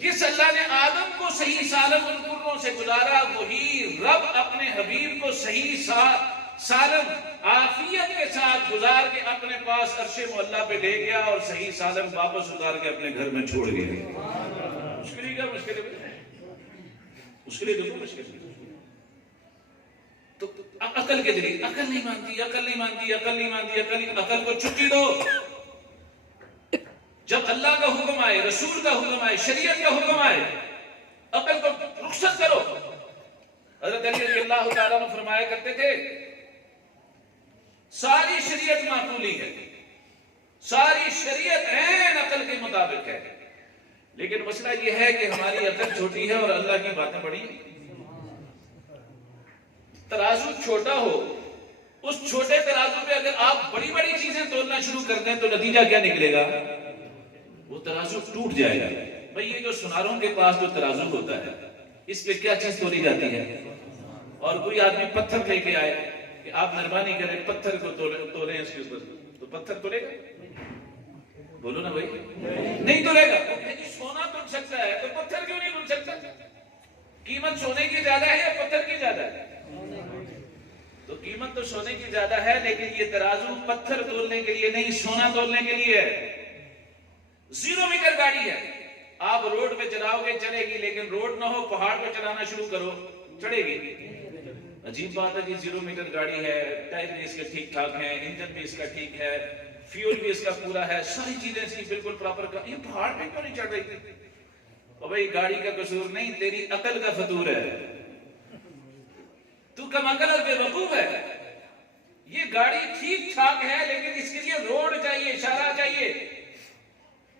جس اللہ نے آدم کو صحیح سالم ان کروں سے گزارا، وہی رب اپنے حبیب کو صحیح سالم عافیت کے ساتھ گزار کے اپنے پاس عرش معلیٰ پہ لے گیا اور صحیح سالم واپس اتار کے اپنے گھر میں چھوڑ گیا۔ مشکل ہی کیا مشکل ہے؟ اس کے لیے دیکھو مشکل ہے۔ تو عقل کے ذریعے، عقل نہیں مانتی، عقل نہیں مانتی، عقل نہیں مانتی، عقل کو چھٹی دو۔ جب اللہ کا حکم آئے، رسول کا حکم آئے، شریعت کا حکم آئے، عقل کو رخصت کرو۔ حضرت علی رضی اللہ تعالیٰ عنہ فرمایا کرتے تھے، ساری شریعت معقولی ہے، ساری شریعت عین عقل کے مطابق ہے، لیکن مسئلہ یہ ہے کہ ہماری عقل چھوٹی ہے اور اللہ کی باتیں بڑی ہیں۔ ترازو چھوٹا ہو، اس چھوٹے ترازو پہ اگر آپ بڑی بڑی چیزیں تولنا شروع کر دیں تو نتیجہ کیا نکلے گا؟ وہ ترازو ٹوٹ جائے گا۔ بھئی یہ جو سناروں کے پاس جو ترازو ہوتا ہے، اس پہ کیا چیز تولی جاتی ہے؟ اور کوئی آدمی پتھر لے کے آئے کہ آپ مہربانی کریں پتھر کو تولیں اس کے اوپر، تو پتھر تولے گا؟ بولو نا بھائی، نہیں تولے گا۔ سونا تل سکتا ہے تو پتھر کیوں نہیں تل سکتا؟ قیمت سونے کی زیادہ ہے یا پتھر کی زیادہ ہے؟ تو قیمت تو سونے کی زیادہ ہے، لیکن یہ ترازو پتھر تولنے کے لیے نہیں، سونا تولنے کے لیے ہے۔ 0 میٹر گاڑی ہے، آپ روڈ پہ چلاؤ گے چلے گی، لیکن روڈ نہ ہو پہاڑ پہ چلانا شروع کرو چڑھے گی۔ عجیب بات ہے کہ 0 میٹر گاڑی ہے، ٹائر بھی اس کے ٹھیک ٹھاک ہیں، انجن بھی اس کا ٹھیک ہے، فیول بھی اس کا پورا ہے، ساری چیزیں اس کی بالکل پراپر، یہ پہاڑ پہ کیوں نہیں چڑھ رہی تھی؟ اور بھائی گاڑی کا قصور نہیں، تیری عقل کا فطور ہے، تو کم عقل اور بے وقوف ہے۔ یہ گاڑی ٹھیک ٹھاک ہے، لیکن اس کے لیے روڈ چاہیے، اشارہ چاہیے،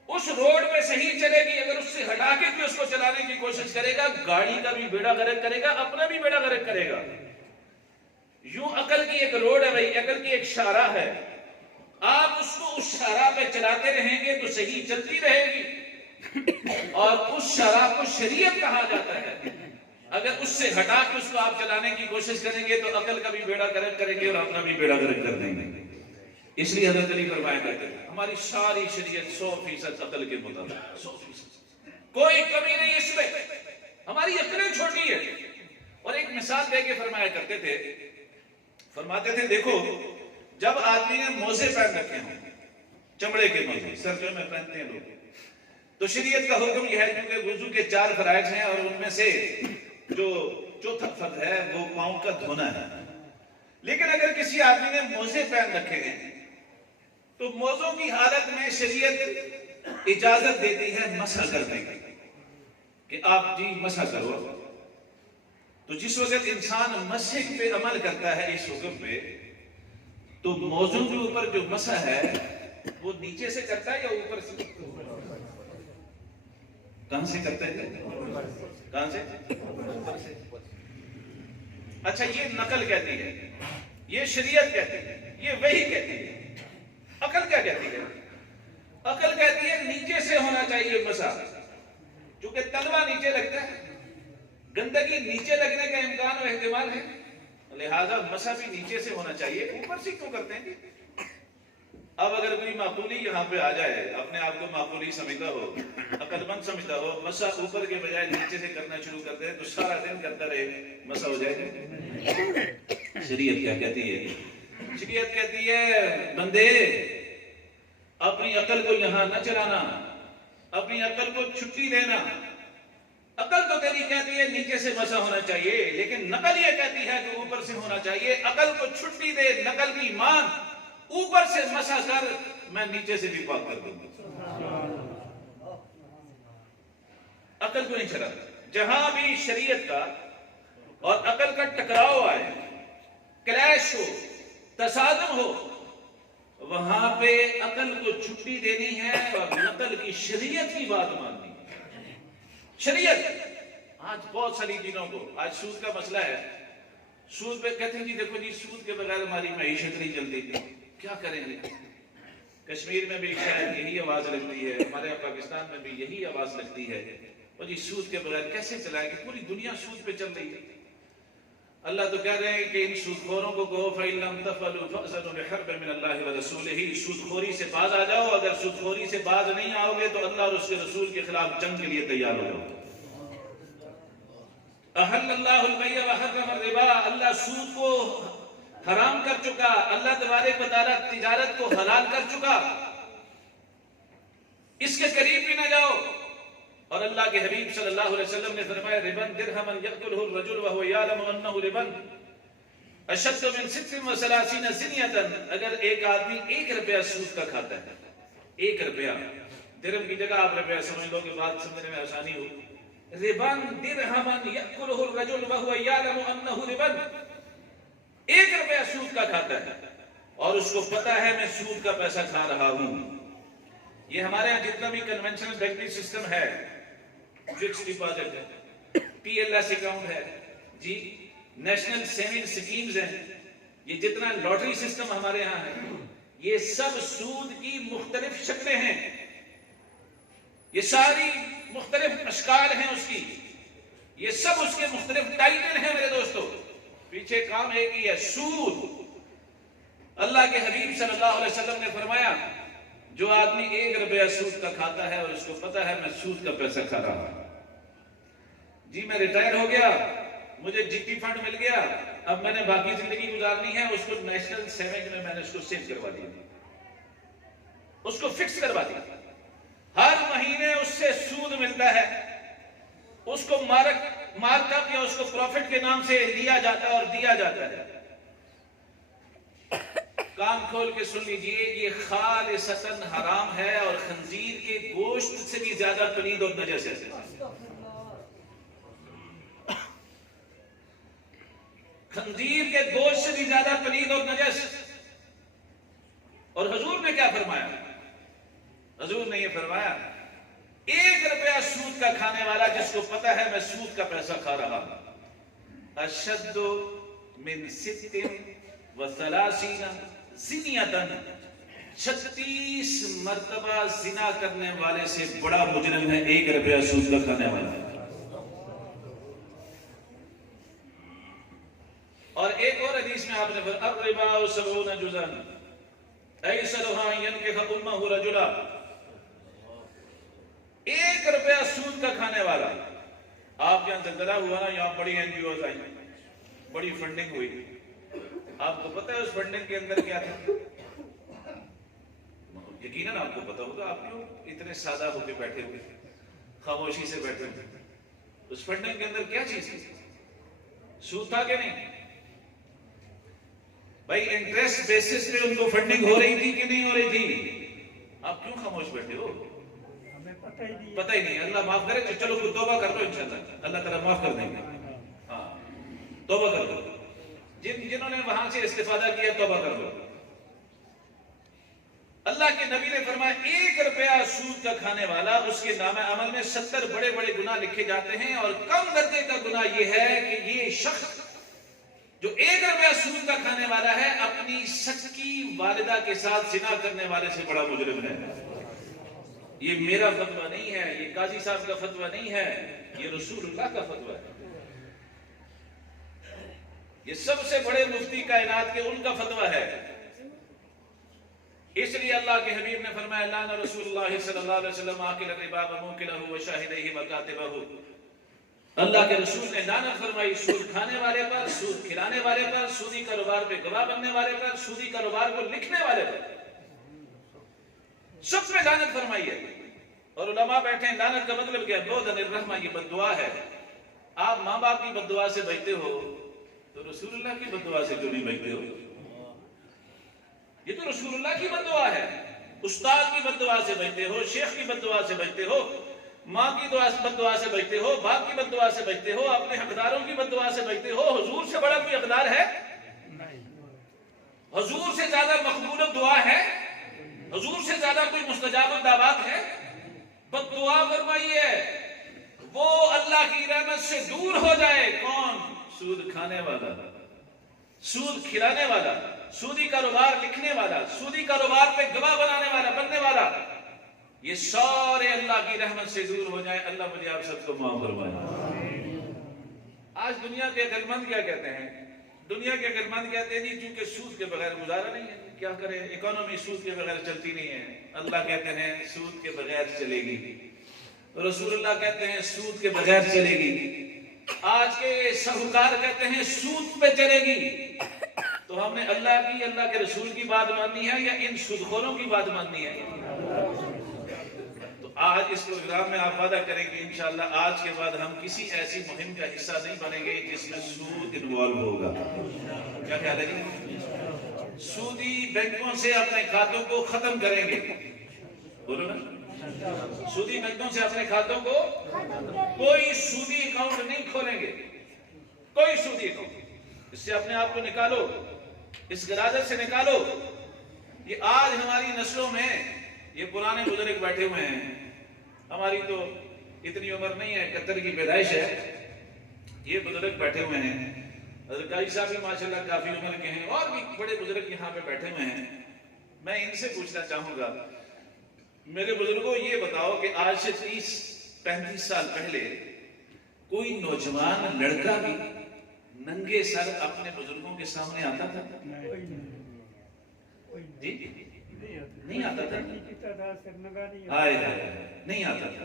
اس روڈ پہ صحیح چلے گی۔ اگر اس سے ہٹا کے بھی اس کو چلانے کی کوشش کرے گا، گاڑی کا بھی بیڑا غرق کرے گا، اپنا بھی بیڑا غرق کرے گا۔ یوں عقل کی ایک روڈ ہے بھائی، عقل کی ایک شارع ہے، آپ اس کو اس شارع پہ چلاتے رہیں گے تو صحیح چلتی رہے گی، اور اس شارع کو شریعت کہا جاتا ہے۔ اگر اس سے ہٹا کے اس کو آپ چلانے کی کوشش کریں گے تو عقل کا بھی بیڑا غرق کریں گے اور اپنا بھی بیڑا غرق کر دیں گے۔ اس لیے حضرت علی فرمایا کرتے ہیں، ہماری ساری شریعت 100% عقل کے مطابق، 100%، کوئی کمی نہیں اس میں، ہماری عقلیں چھوٹی ہے۔ اور ایک مثال دے کے فرمایا کرتے تھے، فرماتے تھے دیکھو جب آدمی نے موزے پہن رکھے ہوں، چمڑے کے موزے سردیوں میں پہنتے ہیں لوگ، تو شریعت کا حکم یہ ہے کیونکہ وضو کے 4 فرائض ہیں اور ان میں سے جو چوتھا فرض ہے وہ پاؤں کا دھونا ہے۔ لیکن اگر کسی آدمی نے موزے پہن رکھے ہیں تو موزوں کی حالت میں شریعت اجازت دیتی ہے مسح کرنے کی، کہ آپ جی مسح کرو۔ تو جس وقت انسان مسح پہ عمل کرتا ہے اس حکم پہ، تو موزوں کے اوپر جو مسح ہے وہ نیچے سے کرتا ہے یا اوپر سے؟ کہاں سے کرتا ہے؟ کہاں سے؟ اوپر سے۔ اچھا یہ نقل کہتی ہے، یہ شریعت کہتی ہے، یہ وحی کہتی ہے، عقل کیا کہتی ہے؟ عقل کہتی ہے نیچے سے ہونا چاہیے مسا، چونکہ تلوا نیچے لگتا ہے، گندگی نیچے لگنے کا امکان و احتمال ہے، لہذا مسا بھی نیچے سے ہونا چاہیے، اوپر سے کیوں کرتے ہیں؟ اب اگر کوئی معقولی یہاں پہ آ جائے، اپنے آپ کو معقولی سمجھتا ہو، عقل مند سمجھتا ہو، مسا اوپر کے بجائے نیچے سے کرنا شروع کر دے تو سارا دن کرتا رہے، مسا ہو جائے گا؟ شریعت کیا کہتی ہے؟ شریعت کہتی ہے بندے اپنی عقل کو یہاں نہ چلانا، اپنی عقل کو چھٹی دینا۔ عقل تو تیری کہتی ہے نیچے سے مسا ہونا چاہیے، لیکن نقل یہ کہتی ہے کہ اوپر سے ہونا چاہیے۔ عقل کو چھٹی دے، نقل کی مان، اوپر سے مسا کر، میں نیچے سے بھی پاک کر دوں گا۔ عقل کو نہیں چلاتا۔ جہاں بھی شریعت کا اور عقل کا ٹکراؤ آئے، کلیش ہو، تصادم ہو، وہاں پہ عقل کو چھٹی دینی ہے اور نقل کی شریعت کی بات ماننی ہے۔ شریعت آج بہت ساری چیزوں کو، آج سود کا مسئلہ ہے، سود پہ کہتے ہیں جی دیکھو جی سود کے بغیر ہماری معیشت نہیں چلتی تھی، کیا کریں گے؟ کشمیر میں بھی شاید یہی آواز لگتی ہے، ہمارے پاکستان میں بھی یہی آواز لگتی ہے، اور جی سود کے بغیر کیسے چلائے گی؟ پوری دنیا سود پہ چل رہی ہے۔ اللہ تو کہہ رہے ہیں کہ ان سود خوروں کو کہو فَإِن لَمْ تَفْعَلُوا فَأْذَنُوا بِحَرْبٍ مِّنَ اللَّهِ وَرَسُولِهِ، سود خوری سے باز آ جاؤ، اگر سود خوری سے باز نہیں آؤ گے تو اللہ اور اس کے رسول کے خلاف جنگ کے لیے تیار ہو جاؤ۔ أَحَلَّ اللَّهُ الْبَيْعَ وَحَرَّمَ الرِّبَا، اللہ سود کو حرام کر چکا، اللہ تبارک و تعالیٰ تجارت کو حلال کر چکا، اس کے قریب بھی نہ جاؤ۔ اور اللہ کے حبیب صلی اللہ علیہ وسلم نے فرمایا ربن درہما یقتلہ الرجل وهو يعلم انه ربن اشد من 36 زنیۃ، اگر ایک آدمی 1 روپیہ سود کا کھاتا ہے، 1 روپیہ، درہم کی جگہ آپ روپیہ سمجھ لو کہ بات سمجھنے میں آسانی ہو، ربن درہما یقتلہ الرجل وهو يعلم انه ربن، 1 روپیہ سود کا کھاتا ہے اور اس کو پتا ہے میں سود کا پیسہ کھا رہا ہوں۔ یہ ہمارے ہاں جتنا بھی کنونشنل بینکنگ سسٹم ہے، فکس ڈپازٹ ہے، پی ایل ایس اکاؤنٹ ہے، جی نیشنل سیونگ سکیمز ہیں، یہ جتنا لاٹری سسٹم ہمارے ہاں ہے، یہ سب سود کی مختلف شکلیں ہیں، یہ ساری مختلف اشکال ہیں اس کی، یہ سب اس کے مختلف ٹائٹل ہیں میرے دوستو، پیچھے کام ایک ہی ہے، سود۔ اللہ کے حبیب صلی اللہ علیہ وسلم نے فرمایا جو آدمی 1 روپیہ سود کا کھاتا ہے اور اس کو پتا ہے میں سود کا پیسہ کھا رہا ہوں، جی میں ریٹائر ہو گیا، مجھے جی ٹی فنڈ مل گیا، اب میں نے باقی زندگی گزارنی ہے، اس کو نیشنل سیونگ میں نے اس کو سیو کروا دیا، اس کو فکس کروا دیا، ہر مہینے اس سے سود ملتا ہے، اس کو مارک اپ یا اس کو پروفٹ کے نام سے لیا جاتا ہے اور دیا جاتا ہے۔ کان کھول کے سن لیجئے، یہ خالصتاً حرام ہے اور خنزیر کے گوشت سے بھی زیادہ پلید اور نجس ہے۔ خنزیر کے گوشت سے بھی زیادہ پلید اور نجس۔ اور حضور نے کیا فرمایا؟ حضور نے یہ فرمایا 1 روپیہ سود کا کھانے والا جس کو پتا ہے میں سود کا پیسہ کھا رہا ہوں، اشد من 36 زنیۃ، 36 مرتبہ زنا کرنے والے سے بڑا مجرم ہے 1 روپیہ سود کا کھانے والا۔ اور ایک اور حدیث میں آپ نے فرمایا الربا 70 جزءا ایسرها ان ينكح امه رجلا، 1 روپیہ سود کا کھانے والا، آپ یہاں زلزلہ ہوا نا، یہاں بڑی این جی اوز آئی، بڑی فنڈنگ ہوئی، آپ کو پتہ ہے اس فنڈنگ کے اندر کیا تھا؟ یقیناً آپ کو پتا ہوگا، آپ کیوں اتنے سادہ ہو کے بیٹھے ہوئے، خاموشی سے بیٹھے ہوئے؟ اس فنڈنگ کے اندر کیا چیز تھی؟ سود تھا کہ نہیں؟ بھائی انٹرسٹ بیسس پہ ان کو فنڈنگ ہو رہی تھی کہ نہیں ہو رہی تھی؟ آپ کیوں خاموش بیٹھے ہو؟ پتہ ہی نہیں۔ اللہ معاف کرے، چلو توبہ کر لو، انشاءاللہ اللہ تعالیٰ معاف کر دیں گے۔ ہاں توبہ کر لو، جنہوں نے وہاں سے استفادہ کیا توبہ کر لو۔ اللہ کے نبی نے فرمایا 1 روپیہ سود کا کھانے والا، اس کے نامہ عمل میں 70 بڑے بڑے گناہ لکھے جاتے ہیں، اور کم درجے کا گناہ یہ ہے کہ یہ شخص جو 1 روپیہ سود کا کھانے والا ہے اپنی سکی والدہ کے ساتھ زنا کرنے والے سے بڑا مجرم ہے۔ یہ میرا فتویٰ نہیں ہے، یہ قاضی صاحب کا فتویٰ نہیں ہے، یہ رسول اللہ کا فتویٰ ہے۔ یہ سب سے بڑے مفتی کائنات کے ان کا فتویٰ ہے۔ اس لیے اللہ کے حبیب نے فرمایا لعن رسول اللہ صلی اللہ علیہ وسلم آکل الربا وموکلہ وشاہدیہ وکاتبہ۔ اللہ کے رسول نے لعنت فرمائی سود کھانے والے پر، سود کھلانے والے پر، سودی کاروبار پہ گواہ بننے والے پر، سودی کاروبار کو لکھنے والے پر، سب پہ لعنت فرمائی ہے۔ اور علماء بیٹھے ہیں، لعنت کا مطلب کیا ہے؟ بعدًا الرحمہ، یہ بد دعا ہے۔ آپ ماں باپ کی بد دعا سے بچتے ہو تو رسول اللہ کی بد دعا سے کیوں نہیں بچتے ہو؟ یہ تو رسول اللہ کی بد دعا ہے۔ استاد کی بد دعا سے بچتے ہو، شیخ کی بد دعا سے بچتے ہو، ماں کی بد دعا سے بچتے ہو، باپ کی بد دعا سے بچتے ہو، اپنے حقداروں کی بد دعا سے بچتے ہو۔ حضور سے بڑا کوئی حقدار ہے؟ حضور سے زیادہ مقبول دعا ہے؟ حضور سے زیادہ کوئی مستجاب الدعوات ہے؟ بد دعا فرمائیے وہ اللہ کی رحمت سے دور ہو جائے۔ کون؟ سود کھانے والا، سود کھلانے والا، سودی کاروبار لکھنے والا، سودی کاروبار پہ گواہ بننے والا، یہ سارے اللہ کی رحمت سے دور ہو جائیں۔ اللہ مجھے آپ سب کو معاف فرمائے۔ آج دنیا کے عقلمند کیا کہتے ہیں؟ دنیا کے عقلمند کہتے ہیں جی چونکہ سود کے بغیر گزارا نہیں ہے، کیا کریں، اکانومی سود کے بغیر چلتی نہیں ہے۔ اللہ کہتے ہیں سود کے بغیر چلے گی، رسول اللہ کہتے ہیں سود کے بغیر چلے گی، آج کے سہوکار کہتے ہیں سود پہ چلے گی۔ تو ہم نے اللہ کی، اللہ کے رسول کی بات ماننی ہے یا ان سودخوروں کی بات ماننی ہے؟ تو آج اس پروگرام میں آپ وعدہ کریں کہ انشاءاللہ آج کے بعد ہم کسی ایسی مہم کا حصہ نہیں بنیں گے جس میں سود انوالو ہوگا۔ کیا خیال ہے جی؟ سودی بینکوں سے اپنے کھاتوں کو ختم کریں گے، بولو نا، سودی بینکوں سے اپنے کھاتوں کو، کوئی سودی اکاؤنٹ نہیں کھولیں گے، کوئی سودی اکاؤنٹ۔ اس سے اپنے آپ کو نکالو، اس غلاظت سے نکالو۔ یہ آج ہماری نسلوں میں یہ پرانے بزرگ بیٹھے ہوئے ہیں، ہماری تو اتنی عمر نہیں ہے، 71 کی پیدائش ہے، یہ بزرگ بیٹھے ہوئے ہیں، حضرت قاضی صاحب بھی ماشاءاللہ کافی عمر کے ہیں، اور بھی بڑے بزرگ یہاں پہ بیٹھے ہوئے ہیں۔ میں ان سے پوچھنا چاہوں گا، میرے بزرگوں یہ بتاؤ کہ آج سے 30-35 سال پہلے کوئی نوجوان لڑکا بھی ننگے سر اپنے بزرگوں کے سامنے آتا تھا؟ جی نہیں آتا تھا، نہیں آتا تھا،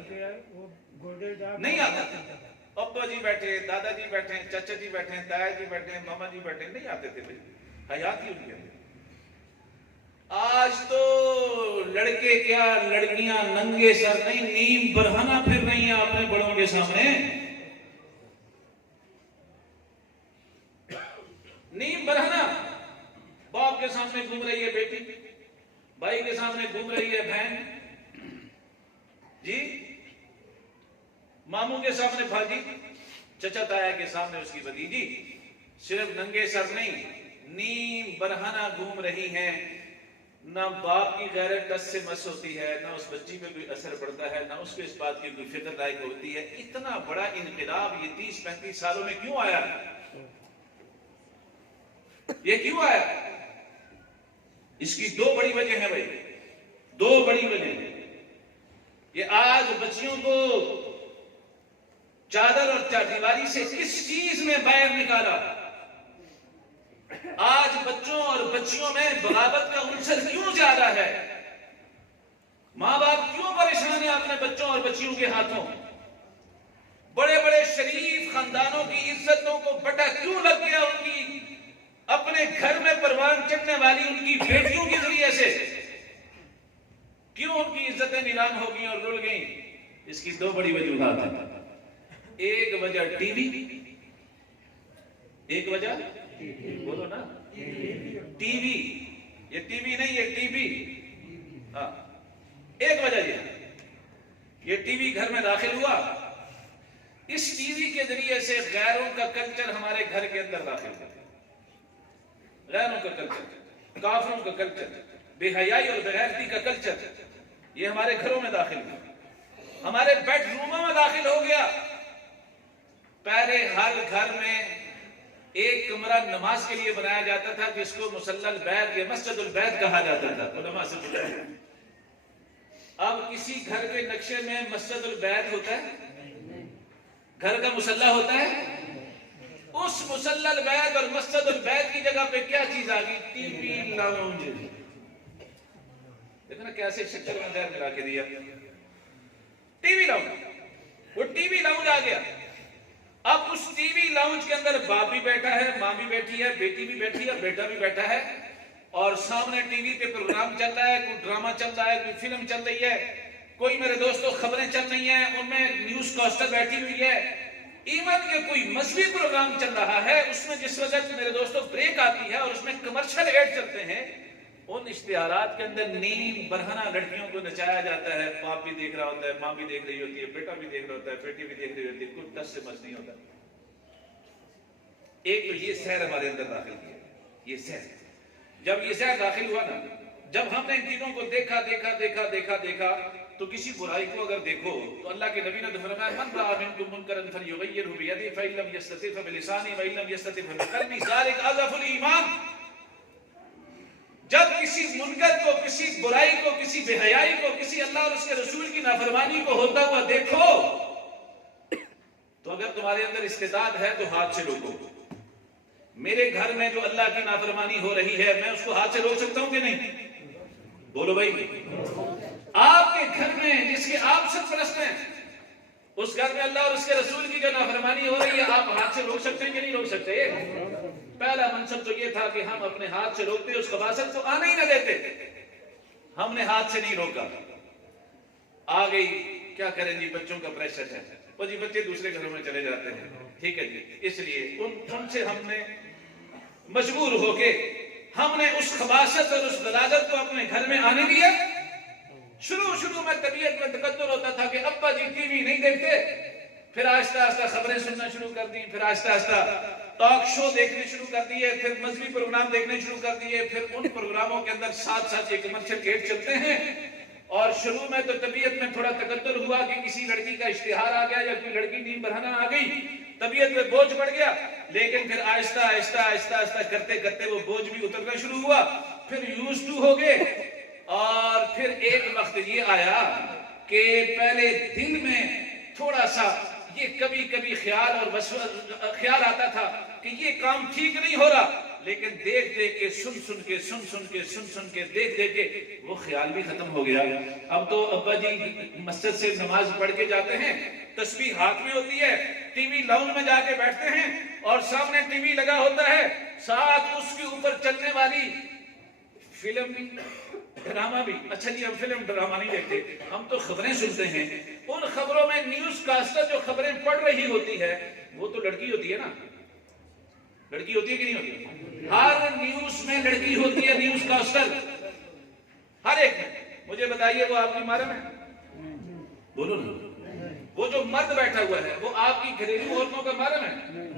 نہیں آتا تھا۔ ابا جی بیٹھے، دادا جی بیٹھے، چچا جی بیٹھے، تایا جی بیٹھے، ماما جی بیٹھے، نہیں آتے تھے بھائی، حیات ہی ان کے۔ آج تو لڑکے کیا لڑکیاں ننگے سر نہیں، نیم برہنہ پھر رہی ہیں اپنے بڑوں کے سامنے، نیم برہنہ۔ باپ کے سامنے گھوم رہی ہے بیٹی، بھائی کے سامنے گھوم رہی ہے بہن، جی ماموں کے سامنے بھاجی، چچا تایا کے سامنے اس کی بھتیجی، صرف ننگے سر نہیں، نیم برہنہ گھوم رہی ہیں۔ نہ باپ کی غیرت ٹس سے مس ہوتی ہے، نہ اس بچی پہ کوئی اثر پڑتا ہے، نہ اس کو اس بات کی کوئی فکر لائق ہوتی ہے۔ اتنا بڑا انقلاب یہ 30-35 سالوں میں کیوں آیا؟ یہ کیوں آیا؟ اس کی دو بڑی وجہ ہیں بھائی، دو بڑی وجہ ہیں۔ یہ آج بچیوں کو چادر اور چاردیواری سے کس چیز میں باہر نکالا؟ آج بچوں اور بچیوں میں بغاوت کا عنصر کیوں زیادہ ہے؟ ماں باپ کیوں پریشان ہیں اپنے بچوں اور بچیوں کے ہاتھوں؟ بڑے بڑے شریف خاندانوں کی عزتوں کو بٹا کیوں لگ گیا ان کی اپنے گھر میں پروان چڑھنے والی ان کی بیٹیوں کے ذریعے سے؟ کیوں ان کی عزتیں نیلام ہو گئیں اور رل گئیں؟ اس کی دو بڑی وجوہات ہیں۔ ایک وجہ ٹی وی، ایک وجہ بولو نا ٹی وی، یہ ٹی وی نہیں، یہ ٹی وی، ہاں ایک وجہ یہ ٹی وی گھر میں داخل ہوا، اس ٹی وی کے ذریعے سے غیروں کا کلچر ہمارے گھر کے اندر داخل ہوا، غیروں کا کلچر، کافروں کا کلچر، بے حیائی اور بغیرتی کا کلچر، یہ ہمارے گھروں میں داخل ہوا، ہمارے بیڈ روموں میں داخل ہو گیا۔ پہلے ہر گھر میں ایک کمرہ نماز کے لیے بنایا جاتا تھا جس کو مصلی البیت یا مسجد البیت کہا جاتا تھا، علماء سے پوچھا۔ اب کسی گھر کے نقشے میں مسجد البیت ہوتا ہے؟ گھر کا مصلی ہوتا ہے؟ اس مصلی البیت اور مسجد البیت کی جگہ پہ کیا چیز آ گئی؟ T V lounge. دیکھو نا کیسے شکل میں زہر ملا کے دیا. T V lounge. وہ ٹی وی لاؤنج آ گیا. اب اس ٹی وی لاؤنج کے اندر باپ بھی بیٹھا ہے، ماں بھی بیٹھی ہے، بیٹی بھی بیٹھی ہے، بیٹا بھی بیٹھا ہے، اور سامنے ٹی وی پہ پروگرام چل رہا ہے، کوئی ڈرامہ چل رہا ہے، کوئی فلم چل رہی ہے، کوئی میرے دوستوں خبریں چل رہی ہیں، ان میں نیوز کاسٹر بیٹھی ہوئی ہے، ایون کہ کوئی مذہبی پروگرام چل رہا ہے، اس میں جس وجہ سے میرے دوستوں بریک آتی ہے اور اس میں کمرشل ایڈ چلتے ہیں. ان اشتہارات کے اندر نیم برہنہ لڑکیوں کو نچایا جاتا ہے. باپ بھی دیکھ رہا ہوتا ہے، ماں بھی دیکھ رہی ہوتی ہے، بیٹا بھی دیکھ رہا ہوتا ہے، بیٹی بھی دیکھ رہی ہوتی ہے. کوئی ٹس سے مس نہیں ہوتا. ایک تو یہ سحر ہمارے اندر داخل کیا. یہ سحر جب یہ سحر داخل ہوا نا، جب ہم نے ان چیزوں کو دیکھا دیکھا دیکھا دیکھا دیکھا تو کسی برائی کو اگر دیکھو تو اللہ کے نبی نے فرمایا من رأى منکم منکرا فلیغیرہ بیدہ فإن لم یستطع فبلسانہ وإن لم یستطع فبقلبہ ذلک اضعف الایمان. جب کسی منکر کو، کسی برائی کو، کسی بے حیائی کو، کسی اللہ اور اس کے رسول کی نافرمانی کو ہوتا ہوا دیکھو تو اگر تمہارے اندر استعداد ہے تو ہاتھ سے روکو. میرے گھر میں جو اللہ کی نافرمانی ہو رہی ہے میں اس کو ہاتھ سے روک سکتا ہوں کہ نہیں؟ بولو بھائی. آپ کے گھر میں جس کے آپ سب پرست ہیں، اس گھر میں اللہ اور اس کے رسول کی جو نافرمانی ہو رہی ہے آپ ہاتھ سے روک سکتے ہیں کہ نہیں روک سکتے؟ پہلا منصب تو یہ تھا کہ ہم اپنے ہاتھ سے روکتے، اس خباثت کو آنے ہی نہ دیتے. ہم نے ہاتھ سے نہیں روکا. آ گئی کیا کریں جی، بچوں کا پریشر ہے، وہ جی بچے دوسرے گھروں میں چلے جاتے ہیں، ٹھیک ہے جی، اس لیے ان سے ہم نے مجبور ہو کے ہم نے اس خباثت اور اس غلاظت کو اپنے گھر میں آنے دیا. شروع میں طبیعت میں تقدر ہوتا تھا کہ ابا جی ٹی وی نہیں دیکھتے، پھر آہستہ آہستہ خبریں سننا شروع کر دی، پھر آہستہ آہستہ ٹاک شو دیکھنے شروع کر دیے، پھر مذہبی پروگرام دیکھنے شروع کر دیے، پھر ان پروگراموں کے اندر ساتھ ساتھ یہ کمرشل ایڈ چلتے ہیں. اور شروع میں تو طبیعت میں تھوڑا تقدر ہوا کہ کسی لڑکی کا اشتہار آ گیا یا کوئی لڑکی نیم برہنہ آ گئی، طبیعت میں بوجھ بڑھ گیا. لیکن پھر آہستہ آہستہ آہستہ آہستہ کرتے کرتے وہ بوجھ بھی اترنا شروع ہوا، پھر یوز ٹو ہو گئے. اور پھر ایک وقت یہ آیا کہ پہلے دل میں تھوڑا سا یہ کبھی کبھی خیال آتا تھا کہ یہ کام ٹھیک نہیں ہو رہا، لیکن دیکھ دیکھ کے سن کے دیکھ دیکھ کے وہ خیال بھی ختم ہو گیا. اب تو ابا جی مسجد سے نماز پڑھ کے جاتے ہیں، تسبیح ہاتھ میں ہوتی ہے، ٹی وی لاؤنج میں جا کے بیٹھتے ہیں اور سامنے ٹی وی لگا ہوتا ہے، ساتھ اس کے اوپر چلنے والی فلم بھی، ڈرامہ بھی. اچھا جی ہم فلم ڈرامہ نہیں دیکھتے، ہم تو خبریں سنتے ہیں. ان خبروں میں نیوز کاسٹر جو خبریں پڑھ رہی ہوتی ہے وہ تو لڑکی ہوتی ہے نا. لڑکی ہوتی ہے کہ نہیں ہوتی؟ ہر نیوز میں لڑکی ہوتی ہے، نیوز کاسٹر ہر ایک میں. مجھے بتائیے وہ آپ کی محرم ہے؟ بولو نا. وہ جو مرد بیٹھا ہوا ہے وہ آپ کی گھریلو عورتوں کا محرم ہے؟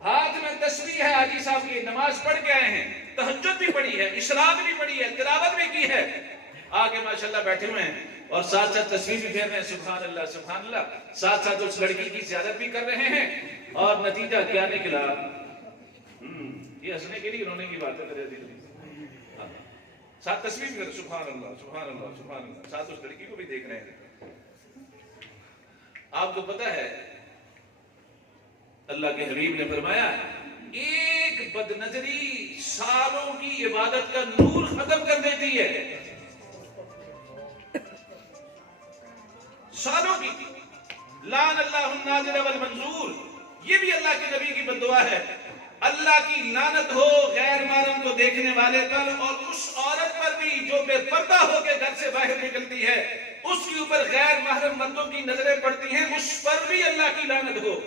ہاتھ میں تسبیح ہے، حاجی صاحب کی نماز پڑھ کے آئے ہیں، تہجد بھی پڑھی ہے، اشراق بھی پڑھی ہے، تلاوت بھی کی ہے، آگے ماشاءاللہ بیٹھے ہوئے ہیں اور ساتھ ساتھ تسبیح بھی پھیر رہے ہیں، سبحان اللہ سبحان اللہ، ساتھ ساتھ اس لڑکی کی زیارت بھی کر رہے ہیں. اور نتیجہ کیا نکلا؟ یہ ہنسنے کے لیے رونے کی بات ہے میرے دل میں. ساتھ تسبیح بھی کر، سبحان اللہ سبحان اللہ سبحان اللہ، ساتھ اس لڑکی کو بھی دیکھ رہے ہیں. آپ کو پتا ہے اللہ کے حبیب نے فرمایا ایک بد نظری سالوں کی عبادت کا نور ختم کر دیتی ہے. سالوں کی. لعن اللہ الناظر والمنظور، یہ بھی اللہ کے نبی کی بددعا ہے. اللہ کی لعنت ہو غیر محرم کو دیکھنے والے پر، اور اس عورت پر بھی جو بے پردہ ہو کے گھر سے باہر نکلتی ہے، اس کے اوپر غیر محرم مردوں کی نظریں پڑتی ہیں، اس پر بھی اللہ کی لعنت ہو.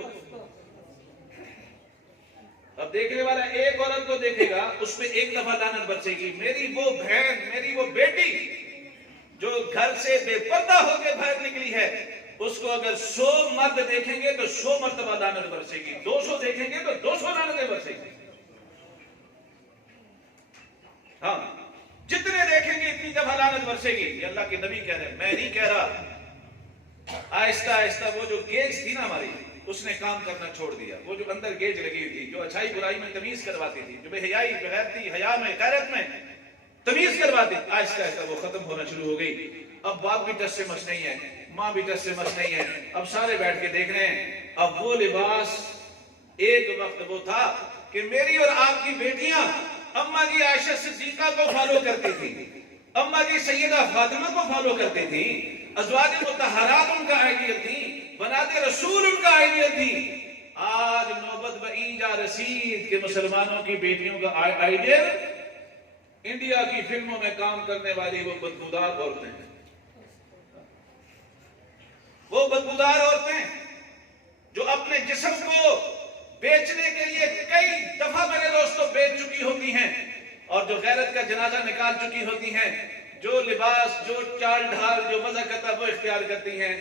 اب دیکھنے والا ایک عورت کو دیکھے گا، اس پہ ایک دفعہ لعنت برسے گی، میری وہ بہن، میری وہ بیٹی جو گھر سے بے پردہ ہو کے باہر نکلی ہے، اس کو اگر 100 مرد دیکھیں گے تو 100 مرتبہ لعنت برسے گی، 200 دیکھیں گے تو 200 لعنتیں برسے گی. ہاں جتنے دیکھیں گے اتنی دفعہ لعنت برسے گی. یہ اللہ کے نبی کہہ رہے ہیں، میں نہیں کہہ رہا. آہستہ آہستہ وہ جو گیج تھی نا ہماری، اس نے کام کرنا چھوڑ دیا. وہ جو اندر گیج لگی تھی، جو اچھائی برائی میں تمیز کرواتی تھی، جو بے حیائی بغیرتی حیا میں غیرت میں تمیز کرواتے. آہستہ آہستہ وہ ختم ہونا شروع ہو گئی. اب باپ بھی ٹس سے مس نہیں ہے, ماں بھی ٹس سے مس نہیں ہے. اب سارے بیٹھ کے دیکھ رہے ہیں. اب وہ لباس ایک وقت وہ تھا کہ میری اور آپ کی بیٹیاں اماں جی عائشہ صدیقہ کو فالو کرتی تھی, اماں جی سیدہ فاطمہ کو فالو کرتی تھی, ازواج مطہرات ان کا آئیڈیل تھی, بنات رسول ان کا آئیڈیل تھی. آج نوبت بئی جا رسید کہ مسلمانوں کی بیٹیوں کا آئیڈیل انڈیا کی فلموں میں کام کرنے والی وہ بدبودار عورتیں ہیں. وہ بدبودار عورتیں جو اپنے جسم کو بیچنے کے لیے کئی دفعہ میرے دوستوں بیچ چکی ہوتی ہیں, اور جو غیرت کا جنازہ نکال چکی ہوتی ہیں, جو لباس, جو چال ڈھال, جو مذہب وہ اختیار کرتی ہیں.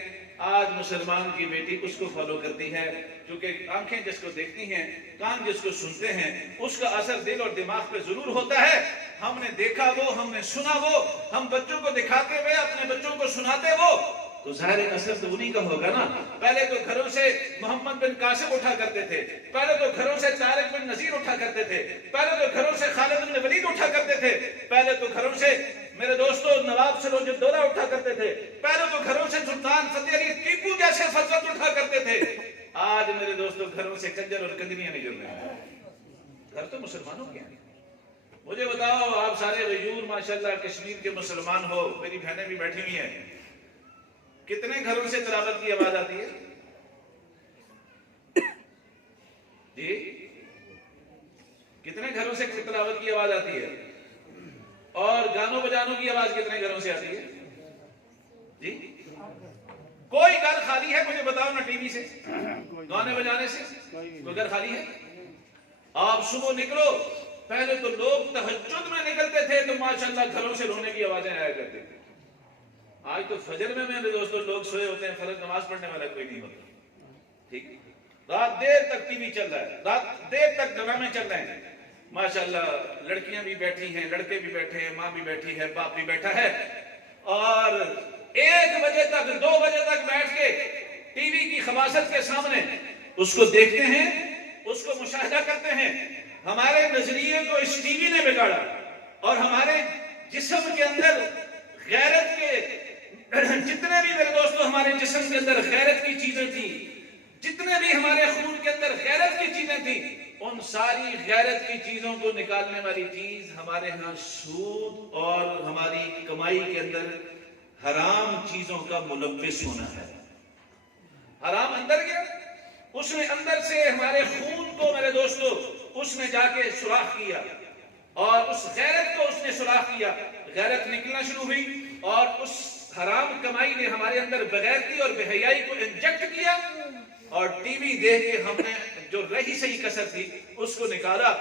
آج مسلمان کی بیٹی اس کو فالو کرتی ہے, کیونکہ آنکھیں جس کو دیکھتی ہیں, کان جس کو سنتے ہیں, اس کا اثر دل اور دماغ پہ ضرور ہوتا ہے. ہم نے دیکھا وہ, ہم نے سنا وہ, ہم بچوں کو دکھاتے ہوئے اپنے بچوں کو سناتے وہ, تو ظاہر اثر تو انہی کا ہوگا نا. پہلے تو گھروں سے محمد بن قاسم اٹھا کرتے تھے, پہلے تو گھروں سے طارق بن نذیر اٹھا کرتے تھے, پہلے تو گھروں سے خالد بن ولید اٹھا کرتے تھے, پہلے تو گھروں سے میرے دوستوں نواب سروج الدولہ اٹھا کرتے تھے, پہلے تو گھروں سے سلطان فتح علی ٹیپو جیسے فرزند اٹھا کرتے تھے. آج میرے دوستوں گھروں سے کنجر اور کنجریاں نکل رہے ہیں. گھر تو مسلمانوں کے ہیں. مجھے بتاؤ, آپ سارے غیور ماشاءاللہ کشمیر کے مسلمان ہو, میری بہنیں بھی بیٹھی ہوئی ہیں, کتنے گھروں سے تلاوت کی آواز آتی ہے جی؟ کتنے گھروں سے تلاوت کی آواز آتی ہے؟ اور گانوں بجانوں کی آواز کتنے گھروں سے آتی ہے جی؟ کوئی گھر خالی ہے مجھے بتاؤ نا ٹی وی سے, گانے بجانے سے کوئی گھر خالی ہے؟ آپ صبح نکلو, پہلے تو لوگ تہجد میں نکلتے تھے تو ماشاءاللہ گھروں سے رونے کی آوازیں آیا کرتے تھے. آج تو فجر میں میرے دوستوں لوگ سوئے ہوتے ہیں, فرض نماز پڑھنے والا کوئی نہیں ہوتا. ٹھیک, رات دیر تک ٹی وی چل رہا ہے, رات دیر تک ڈرامے چل رہے ہیں. ماشاءاللہ لڑکیاں بھی بیٹھی ہیں, لڑکے بھی بیٹھے ہیں, ماں بھی بیٹھی ہے, باپ بھی بیٹھا ہے, اور 1 بجے تک 2 بجے تک بیٹھ کے ٹی وی کی خباثت کے سامنے اس کو دیکھتے ہیں, اس کو مشاہدہ کرتے ہیں. ہمارے نظریے کو اس ٹی وی نے بگاڑا, اور ہمارے جسم کے اندر غیرت کے جتنے بھی میرے دوستوں ہمارے جسم کے اندر غیرت کی چیزیں تھیں, جتنے بھی ہمارے خون کے اندر غیرت کی چیزیں تھیں, ان ساری غیرت کی چیزوں کو نکالنے والی چیز ہمارے ہاں سود اور ہماری کمائی کے اندر حرام چیزوں کا ملوث ہونا ہے. حرام اندر گیا, اس نے اندر سے ہمارے خون کو میرے دوستوں اس نے جا کے سوراخ کیا, اور اس غیرت کو اس نے سوراخ کیا, غیرت نکلنا شروع ہوئی, اور اس حرام کمائی نے ہمارے اندر بغیرتی اور بے حیائی کو انجیکٹ کیا, اور ٹی وی دیکھ کے ہم نے جو رہی صحیح کسر تھی اس کو نکالا.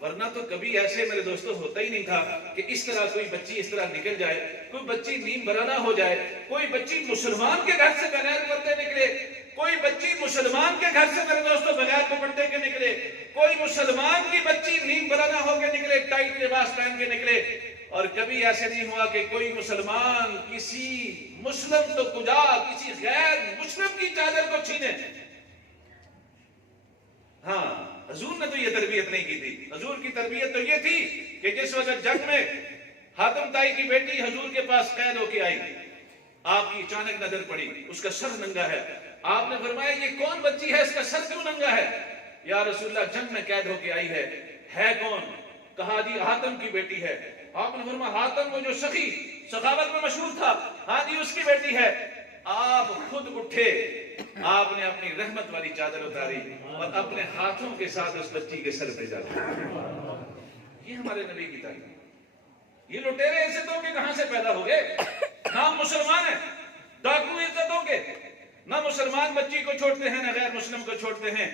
ورنہ تو کبھی ایسے میرے دوستوں ہوتا ہی نہیں تھا کہ اس طرح کوئی بچی اس طرح نکل جائے, کوئی بچی نیم برانہ ہو جائے, کوئی بچی مسلمان کے گھر سے بغیر پردے نکلے, کوئی بچی مسلمان کے گھر سے میرے دوستوں بغیر دوپٹے کے نکلے, کوئی مسلمان کی بچی نیم برانہ ہو کے نکلے, ٹائٹ لباس پہن کے نکلے. اور کبھی ایسے نہیں ہوا کہ کوئی مسلمان کسی مسلم تو کجا کسی غیر مسلم کی چادر کو چھینے. ہاں, حضور نے تو یہ تربیت نہیں کی تھی. حضور کی تربیت تو یہ تھی کہ جس وقت جنگ میں حاتم طائی کی بیٹی حضور کے پاس قید ہو کے آئی, آپ کی اچانک نظر پڑی, اس کا سر ننگا ہے. آپ نے فرمایا یہ کون بچی ہے, اس کا سر کیوں ننگا ہے؟ یا رسول اللہ جنگ میں قید ہو کے آئی ہے کون؟ کہا جی حاتم کی بیٹی ہے. آپ نے فرمایا حاتم وہ جو سخی سخاوت میں مشہور تھا, ہاں جی اس کی بیٹی ہے. آپ خود اٹھے, آپ نے اپنی رحمت والی چادر اتاری اور اپنے ہاتھوں کے ساتھ اس بچی کے سر پہ ڈالا. یہ ہمارے نبی کی تعلیم. یہ لٹیرے عزتوں کے کہاں سے پیدا ہو گئے؟ نام مسلمان ہے, ڈاکو عزتوں کے. نہ مسلمان بچی کو چھوڑتے ہیں, نہ غیر مسلم کو چھوڑتے ہیں.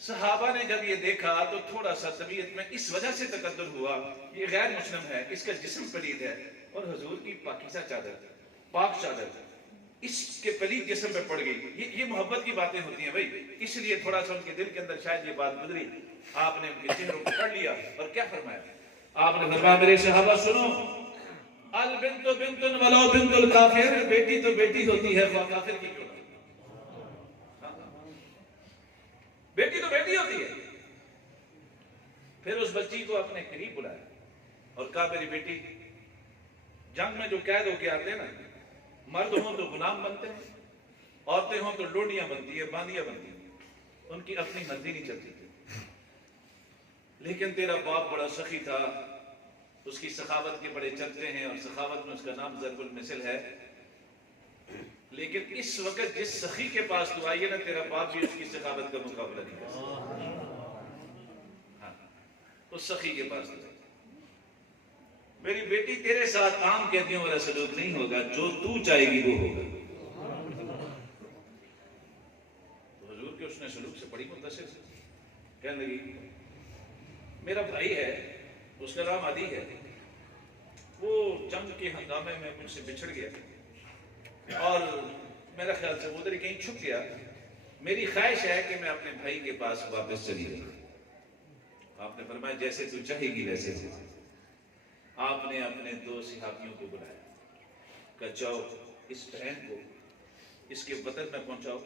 صحابہ نے جب یہ دیکھا تو تھوڑا سا طبیعت میں اس وجہ سے تقدر ہوا, یہ غیر مسلم ہے, اس کا جسم پلید ہے, اور حضور کی پاکیزہ چادر, پاک چادر اس کے پلید جسم پہ پڑ گئی. یہ محبت کی باتیں ہوتی ہیں بھائی. اس لیے تھوڑا سا ان کے دل کے اندر شاید یہ بات گزری, آپ نے ان کے چہروں کو پکڑ لیا اور کیا فرمایا؟ آپ نے فرمایا میرے صحابہ سنو, البنت بنت ولو بنت الکافر, بیٹی تو بیٹی ہوتی ہے خواہ کافر کی کیوں نہ, بیٹی تو بیٹی ہوتی ہے. پھر اس بچی کو اپنے قریب بلایا, اور کہا میری بیٹی جنگ میں جو قید ہو کے آتے ہیں نا، مرد ہوں تو غلام بنتے ہیں، عورتیں ہوں تو لوڈیاں بنتی ہیں، باندیاں بنتی ہیں، ان کی اپنی مرضی نہیں چلتی تھی۔ لیکن تیرا باپ بڑا سخی تھا، اس کی سخاوت کے بڑے چرچے ہیں، اور سخاوت میں اس کا نام ضرب المثل ہے۔ لیکن اس وقت جس سخی کے پاس تو آئی ہے نا، تیرا باپ بھی اس کی سخاوت کا مقابلہ نہیں کر سکتا۔ ہاں، اس سخی کے پاس تو آئی۔ میری بیٹی تیرے ساتھ عام قیدیوں والا سلوک نہیں ہوگا، جو تو چاہے گی وہ ہوگا۔ تو حضور کے اس نے سلوک سے بڑی متاثر تھی، کہنے لگی میرا بھائی ہے، اس کا نام عدی ہے، وہ جنگ کے ہنگامے میں مجھ سے بچھڑ گیا اور میرا خیال سے وہ ادھر کہیں چھپ گیا۔ میری خواہش ہے کہ میں اپنے بھائی کے پاس واپس چلی جاؤں۔ آپ نے فرمایا جیسے تو چاہے گی ویسے سے۔ آپ نے اپنے 2 صحابیوں کو بلایا، کہ جاؤ اس بہن کو اس کے وطن میں پہنچاؤ،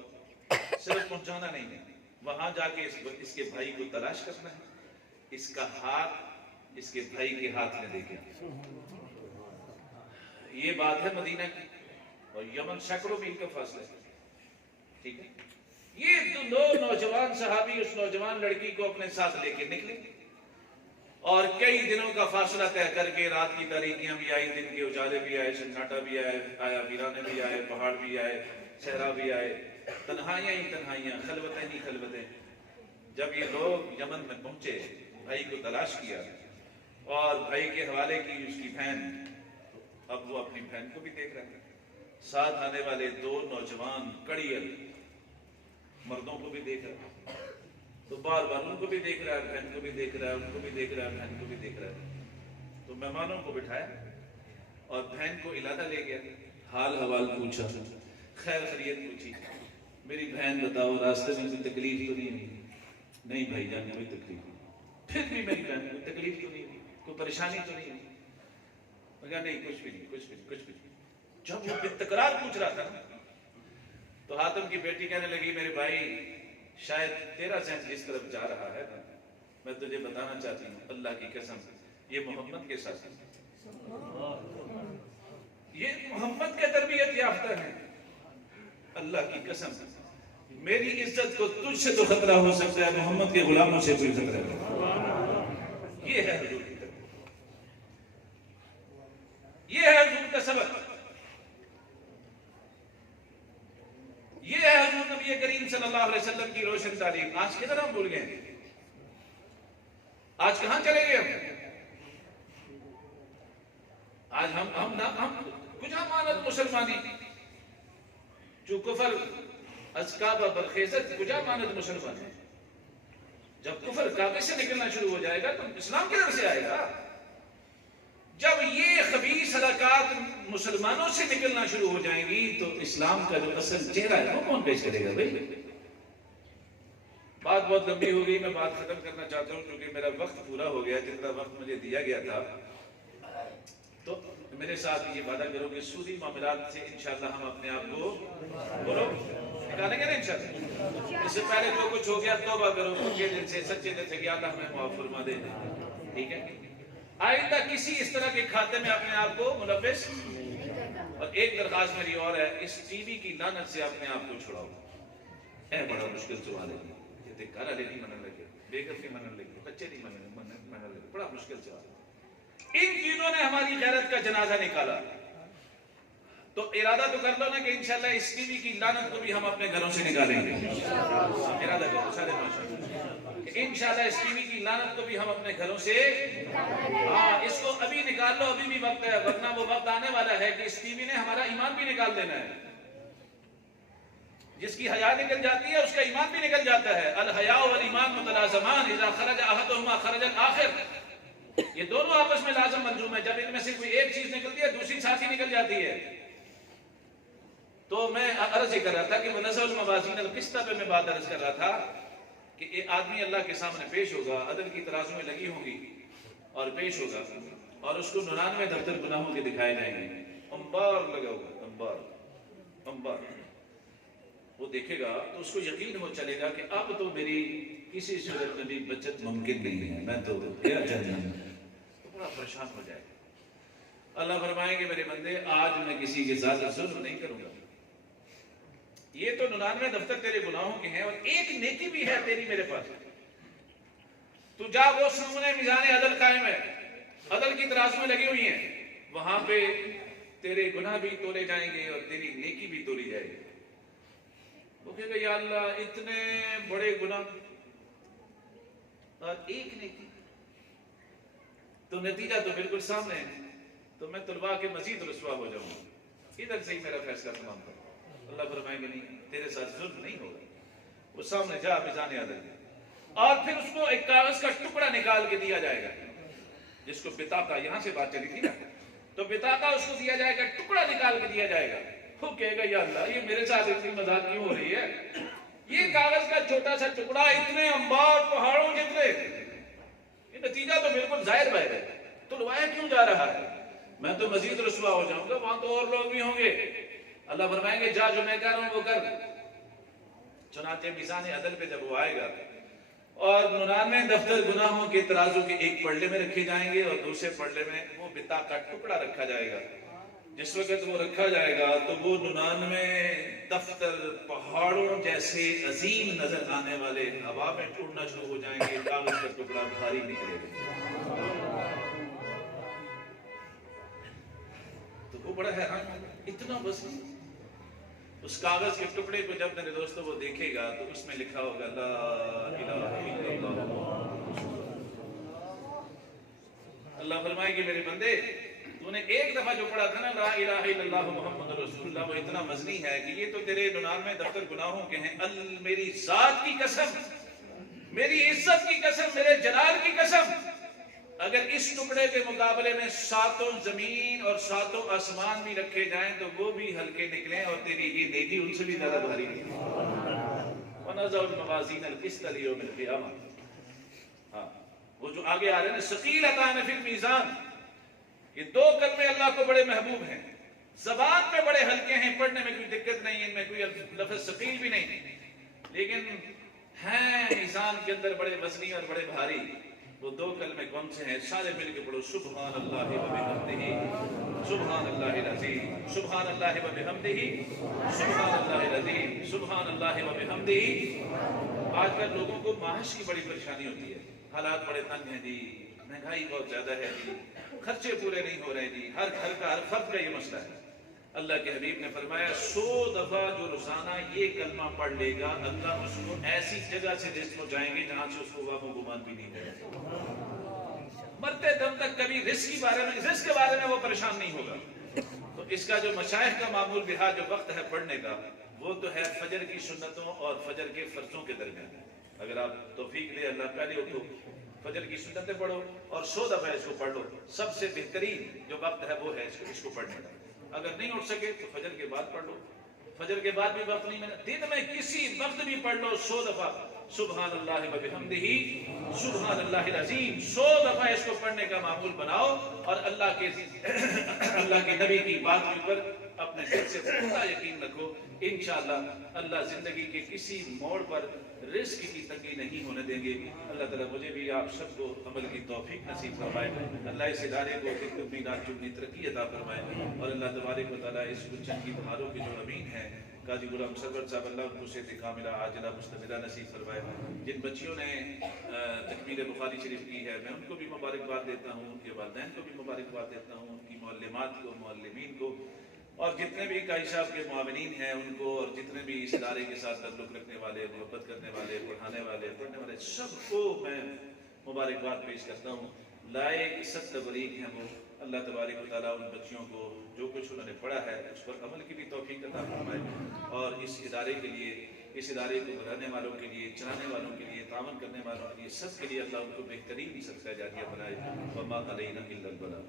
صرف پہنچانا نہیں ہے، وہاں جا کے اس کے بھائی کو تلاش کرنا ہے، اس کا ہاتھ اس کے بھائی کے ہاتھ میں دے کے۔ یہ بات ہے مدینہ کی، اور یمن سینکڑوں میل کا فاصلہ ہے، ٹھیک ہے۔ یہ 2 نوجوان صحابی اس نوجوان لڑکی کو اپنے ساتھ لے کے نکلے، اور کئی دنوں کا فاصلہ طے کر کے، رات کی تاریکیاں بھی آئی، دن کے اجالے بھی آئے، سناٹا بھی آیا، ویرانے بھی آئے، پہاڑ بھی آئے، صحرا بھی آئے، تنہائیاں ہی تنہائیاں، خلوتیں ہی خلوتیں۔ جب یہ لوگ یمن میں پہنچے، بھائی کو تلاش کیا اور بھائی کے حوالے کی اس کی بہن، اب وہ اپنی بہن کو بھی دیکھ رہے ہیں، ساتھ آنے والے 2 نوجوان کڑیل مردوں کو بھی دیکھ رہے ہیں، تو بار بار ان کو بھی دیکھ رہا ہے، بہن کو بھی دیکھ رہا ہے، ان کو بھی دیکھ رہا ہے، بہن کو بھی دیکھ رہا ہے۔ تو مہمانوں کو بٹھایا اور بہن کو علادہ لے گیا، حال حوال پوچھا، خیر خیریت پوچھی، میری بہن بتاؤ راستے میں کوئی تکلیف تو نہیں ہوئی؟ نہیں بھائی جان کوئی تکلیف نہیں۔ پھر بھی میری بہن کوئی تکلیف تو نہیں ہوئی، کوئی پریشانی تو نہیں ہوئی؟ میں کہا نہیں کچھ بھی نہیں، کچھ بھی نہیں، کچھ بھی نہیں۔ جب وہ بتکرار پوچھ رہا تھا تو حاتم کی بیٹی کہنے لگی میرے بھائی شاید تیرا ذہن جس طرف جا رہا ہے نا، میں تجھے بتانا چاہتی ہوں اللہ کی قسم یہ محمد کے ساتھ ہے، یہ محمد کے تربیت یافتہ ہے، اللہ کی قسم میری عزت کو تجھ سے تو خطرہ ہو سکتا ہے، محمد کے غلاموں سے کوئی خطرہ نہیں۔ یہ ہے حضور کی تربیت، یہ ہے حضور کا سبق، یہ ہے حضور نبی کریم صلی اللہ علیہ وسلم کی روشن تعلیم۔ آج کدھر ہم بھول گئے؟ آج کہاں چلے گئے ہم؟ آج ہم کجا مانت مسلمانی، جو کفر از کعبہ برخیزت، کجا مانت مسلمانی؟ جب کفر کعبے سے نکلنا شروع ہو جائے گا تو اسلام کدھر سے آئے گا؟ جب یہ خبیث حرکات مسلمانوں سے نکلنا شروع ہو جائیں گی تو اسلام کا جو اصل چہرہ ہے وہ کون پیش کرے گا بھائی؟ بات بہت لمبی ہو گئی، میں بات ختم کرنا چاہتا ہوں کیونکہ میرا وقت پورا ہو گیا، جتنا وقت مجھے دیا گیا تھا۔ تو میرے ساتھ یہ وعدہ کرو کہ سودی معاملات سے انشاءاللہ ہم اپنے آپ کو نکالیں گے نا انشاءاللہ۔ اس سے پہلے جو کچھ ہو گیا توبہ کرو پکے دل سے، سچے دل سے کہ اللہ ہمیں معاف فرما دے، ٹھیک ہے؟ آئندہ کسی اس طرح کے کھاتے میں اپنے آپ کو ملوث۔ اور ایک درخواست میری اور ہے، اس ٹی وی کی لعنت سے اپنے آپ کو چھڑاؤ۔ اے بڑا مشکل سوال ہے یہ، گھر والے نہیں منن لگے، بیگم نہیں منن لگے، بچے نہیں منن لگے، بڑا مشکل سوال ہے۔ ان چیزوں نے ہماری غیرت کا جنازہ نکالا، تو ارادہ تو کر لو نا کہ انشاءاللہ اس ٹی وی کی لعنت کو بھی ہم اپنے گھروں سے نکالیں گے۔ ارادہ کرو سارے ماشاءاللہ کہ انشاءاللہ اس ٹی وی کی لعنت کو بھی ہم اپنے گھروں سے، ہاں اس کو ابھی نکال لو، ابھی بھی وقت ہے، ورنہ وہ وقت آنے والا ہے کہ اس ٹی وی نے ہمارا ایمان بھی نکال دینا ہے۔ جس کی حیا نکل جاتی ہے اس کا ایمان بھی نکل جاتا ہے۔ الحیاء والایمان متلازمان اذا خرج احدهما خرج الاخر، یہ دونوں آپس میں لازم ملزوم ہے، جب ان میں سے کوئی ایک چیز نکلتی ہے دوسری ساتھ ہی نکل جاتی ہے۔ تو میں عرض یہ کر رہا تھا کہ ونزع الموازین القسط پہ میں بات عرض کر رہا تھا کہ ایک آدمی اللہ کے سامنے پیش ہوگا، عدل کی ترازو میں لگی ہوں گی اور پیش ہوگا، اور اس کو 99 دفتر گناہوں کے دکھائے جائیں گے، انبار لگا ہوگا، انبار وہ دیکھے گا تو اس کو یقین ہو چلے گا کہ اب تو میری کسی صورت میں بھی بچت ممکن نہیں ہے، میں تو گیا جہنم۔ بڑا پریشان ہو جائے گا۔ اللہ فرمائیں گے میرے بندے آج میں کسی کے ساتھ ظلم نہیں کروں گا، یہ تو 99 دفتر تیرے گناہوں کے ہیں اور ایک نیکی بھی ہے تیری میرے پاس، تو جا وہ سامنے میزان عدل قائم ہے، عدل کی ترازو میں لگی ہوئی ہیں، وہاں پہ تیرے گناہ بھی تولے جائیں گے اور تیری نیکی بھی تولی جائے گی۔ وہ کہے گا یا اللہ اتنے بڑے گناہ اور ایک نیکی، تو نتیجہ تو بالکل سامنے ہے، تو میں طلباء کے مزید رسوا ہو جاؤں گا، ادھر سے ہی میرا فیصلہ تمام کرو۔ اللہ فرمائیں گے نہیں، تیرے ساتھ ظلم نہیں ہوگا، وہ سامنے جا میزان عدل دے، اور پھر اس کو ایک کاغذ کا ٹکڑا نکال کے دیا جائے گا، جس کو بطاقہ، یہاں سے بات چلی تھی نا، تو بطاقہ اس کو دیا جائے گا، ٹکڑا نکال کے دیا جائے گا۔ وہ کہے گا یا اللہ یہ میرے ساتھ اتنی مذاق کیوں ہو رہی ہے، یہ کاغذ کا چھوٹا سا ٹکڑا اتنے انبار پہاڑوں جتنے، یہ نتیجہ تو بالکل ظاہر بہر ہے، تو لوایا کیوں جا رہا ہے، میں تو مزید رسوا ہو جاؤں گا، وہاں تو اور لوگ بھی ہوں گے۔ اللہ فرمائیں گے جا جو میں کہہ رہا ہوں وہ کر۔ چنانچہ میزان عدل پہ جب وہ آئے گا اور 99 دفتر گناہوں کے ترازو کے ایک پلڑے میں رکھے جائیں گے اور دوسرے پلڑے میں وہ بطاقہ کا ٹکڑا رکھا جائے گا، جس وقت وہ رکھا جائے گا تو وہ 99 دفتر پہاڑوں جیسے عظیم نظر آنے والے ہوا میں ٹوٹنا شروع ہو جائیں گے، کاغذ کا ٹکڑا بھاری نکلے گا۔ تو وہ بڑا حیران، اتنا بس اس کاغذ کے ٹکڑے کو جب میرے دوستوں وہ دیکھے گا تو اس میں لکھا ہوگا لا الہ الا اللہ۔ اللہ فرمائے کہ میرے بندے تو نے ایک دفعہ جو پڑھا تھا نا لا الہ الا اللہ محمد رسول اللہ، وہ اتنا مزنی ہے کہ یہ تو تیرے 99 دفتر گناہوں کے ہیں، میری ذات کی قسم، میری عزت کی قسم، میرے جلال کی قسم، اگر اس ٹکڑے کے مقابلے میں 7 زمین اور 7 آسمان بھی رکھے جائیں تو وہ بھی ہلکے نکلیں اور تیری یہ نیکی ان سے بھی زیادہ بھاری نکلے۔ وَنَضَعُ الْمَوَازِينَ الْقِسْطَ لِيَوْمِ الْقِيَامَةِ، ہاں وہ جو آگے آ رہے ہیں ثقیلتان فی المیزان، یہ 2 کلمے اللہ کو بڑے محبوب ہیں، زبان پہ بڑے ہلکے ہیں، پڑھنے میں کوئی دقت نہیں، ان میں کوئی لفظ ثقیل بھی نہیں، لیکن ہیں میزان کے اندر بڑے وزنی اور بڑے بھاری۔ وہ 2 کلمے کون سے ہیں؟ سارے مل کے پڑھو، سبحان اللہ و بحمدہ، سبحان اللہ العظیم، سبحان اللہ و بحمدہ، سبحان اللہ العظیم، سبحان اللہ و بحمدہ۔ آج کل لوگوں کو معاش کی بڑی پریشانی ہوتی ہے، حالات بڑے تنگ ہیں جی، مہنگائی بہت زیادہ ہے جی، خرچے پورے نہیں ہو رہے جی، ہر گھر کا ہر فرد کا یہ مسئلہ ہے۔ اللہ کے حبیب نے فرمایا 100 دفعہ جو روزانہ یہ کلمہ پڑھ لے گا اللہ اس کو ایسی جگہ سے رزق پہنچائیں گے جہاں سے اس کو واہ و گمان بھی نہیں ہوگا، مرتے دم تک کبھی رزق کے بارے میں وہ پریشان نہیں ہوگا۔ تو اس کا جو مشائخ کا معمول بہا جو وقت ہے پڑھنے کا، وہ تو ہے فجر کی سنتوں اور فجر کے فرضوں کے درمیان۔ اگر آپ توفیق دے اللہ پہلے تو فجر کی سنتیں پڑھو اور 100 دفعہ اس کو پڑھ لو، سب سے بہترین جو وقت ہے وہ ہے اس کو پڑھنے کا۔ اگر نہیں اٹھ سکے تو فجر کے بعد پڑھ لو، فجر کے بعد بھی وقت نہیں ملے، دن میں کسی وقت بھی پڑھ لو 100 دفعہ سبحان اللہ و بحمدہ، سبحان اللہ العظیم، 100 دفعہ اس کو پڑھنے کا معمول بناؤ اور اللہ کے نبی کی بات کے اوپر اپنے دل سے پورا یقین رکھو، انشاءاللہ اللہ زندگی کے کسی موڑ پر رزق کی تنگی نہیں ہونے دیں گے۔ اللہ تعالیٰ مجھے بھی آپ سب کو عمل کی توفیق نصیب فرمائے، اللہ اس ادارے کو خدمت نات چنی ترقی عطا فرمائے، اور اللہ تبارک و تعالیٰ اس گلشن کی بہاروں کے جو امین ہیں قاضی غلام سرور صاحب، اللہ ان کو صحت کاملہ عاجلہ مستمرہ نصیب فرمائے۔ جن بچیوں نے تکمیل بخاری شریف کی ہے میں ان کو بھی مبارکباد دیتا ہوں، ان کے والدین کو بھی مبارکباد دیتا ہوں، ان کی معلمات کو، معلمین کو، اور جتنے بھی قاضی صاحب کے معاونین ہیں ان کو، اور جتنے بھی اس ادارے کے ساتھ تعلق رکھنے والے، محبت کرنے والے، پڑھانے والے، پڑھنے والے، سب کو میں مبارکباد پیش کرتا ہوں۔ لائق ست تبریک ہیں وہ، اللہ تبارک و تعالیٰ ان بچیوں کو جو کچھ انہوں نے پڑھا ہے اس پر عمل کی بھی توفیق عطا فرمائے، اور اس ادارے کے لیے، اس ادارے کو بنانے والوں کے لیے، چلانے والوں کے لیے، تعاون کرنے والوں کے لیے، سب کے لیے اللہ ان کو بہترین صدقہ جاریہ بنائے۔ وما علینا الا البلاغ۔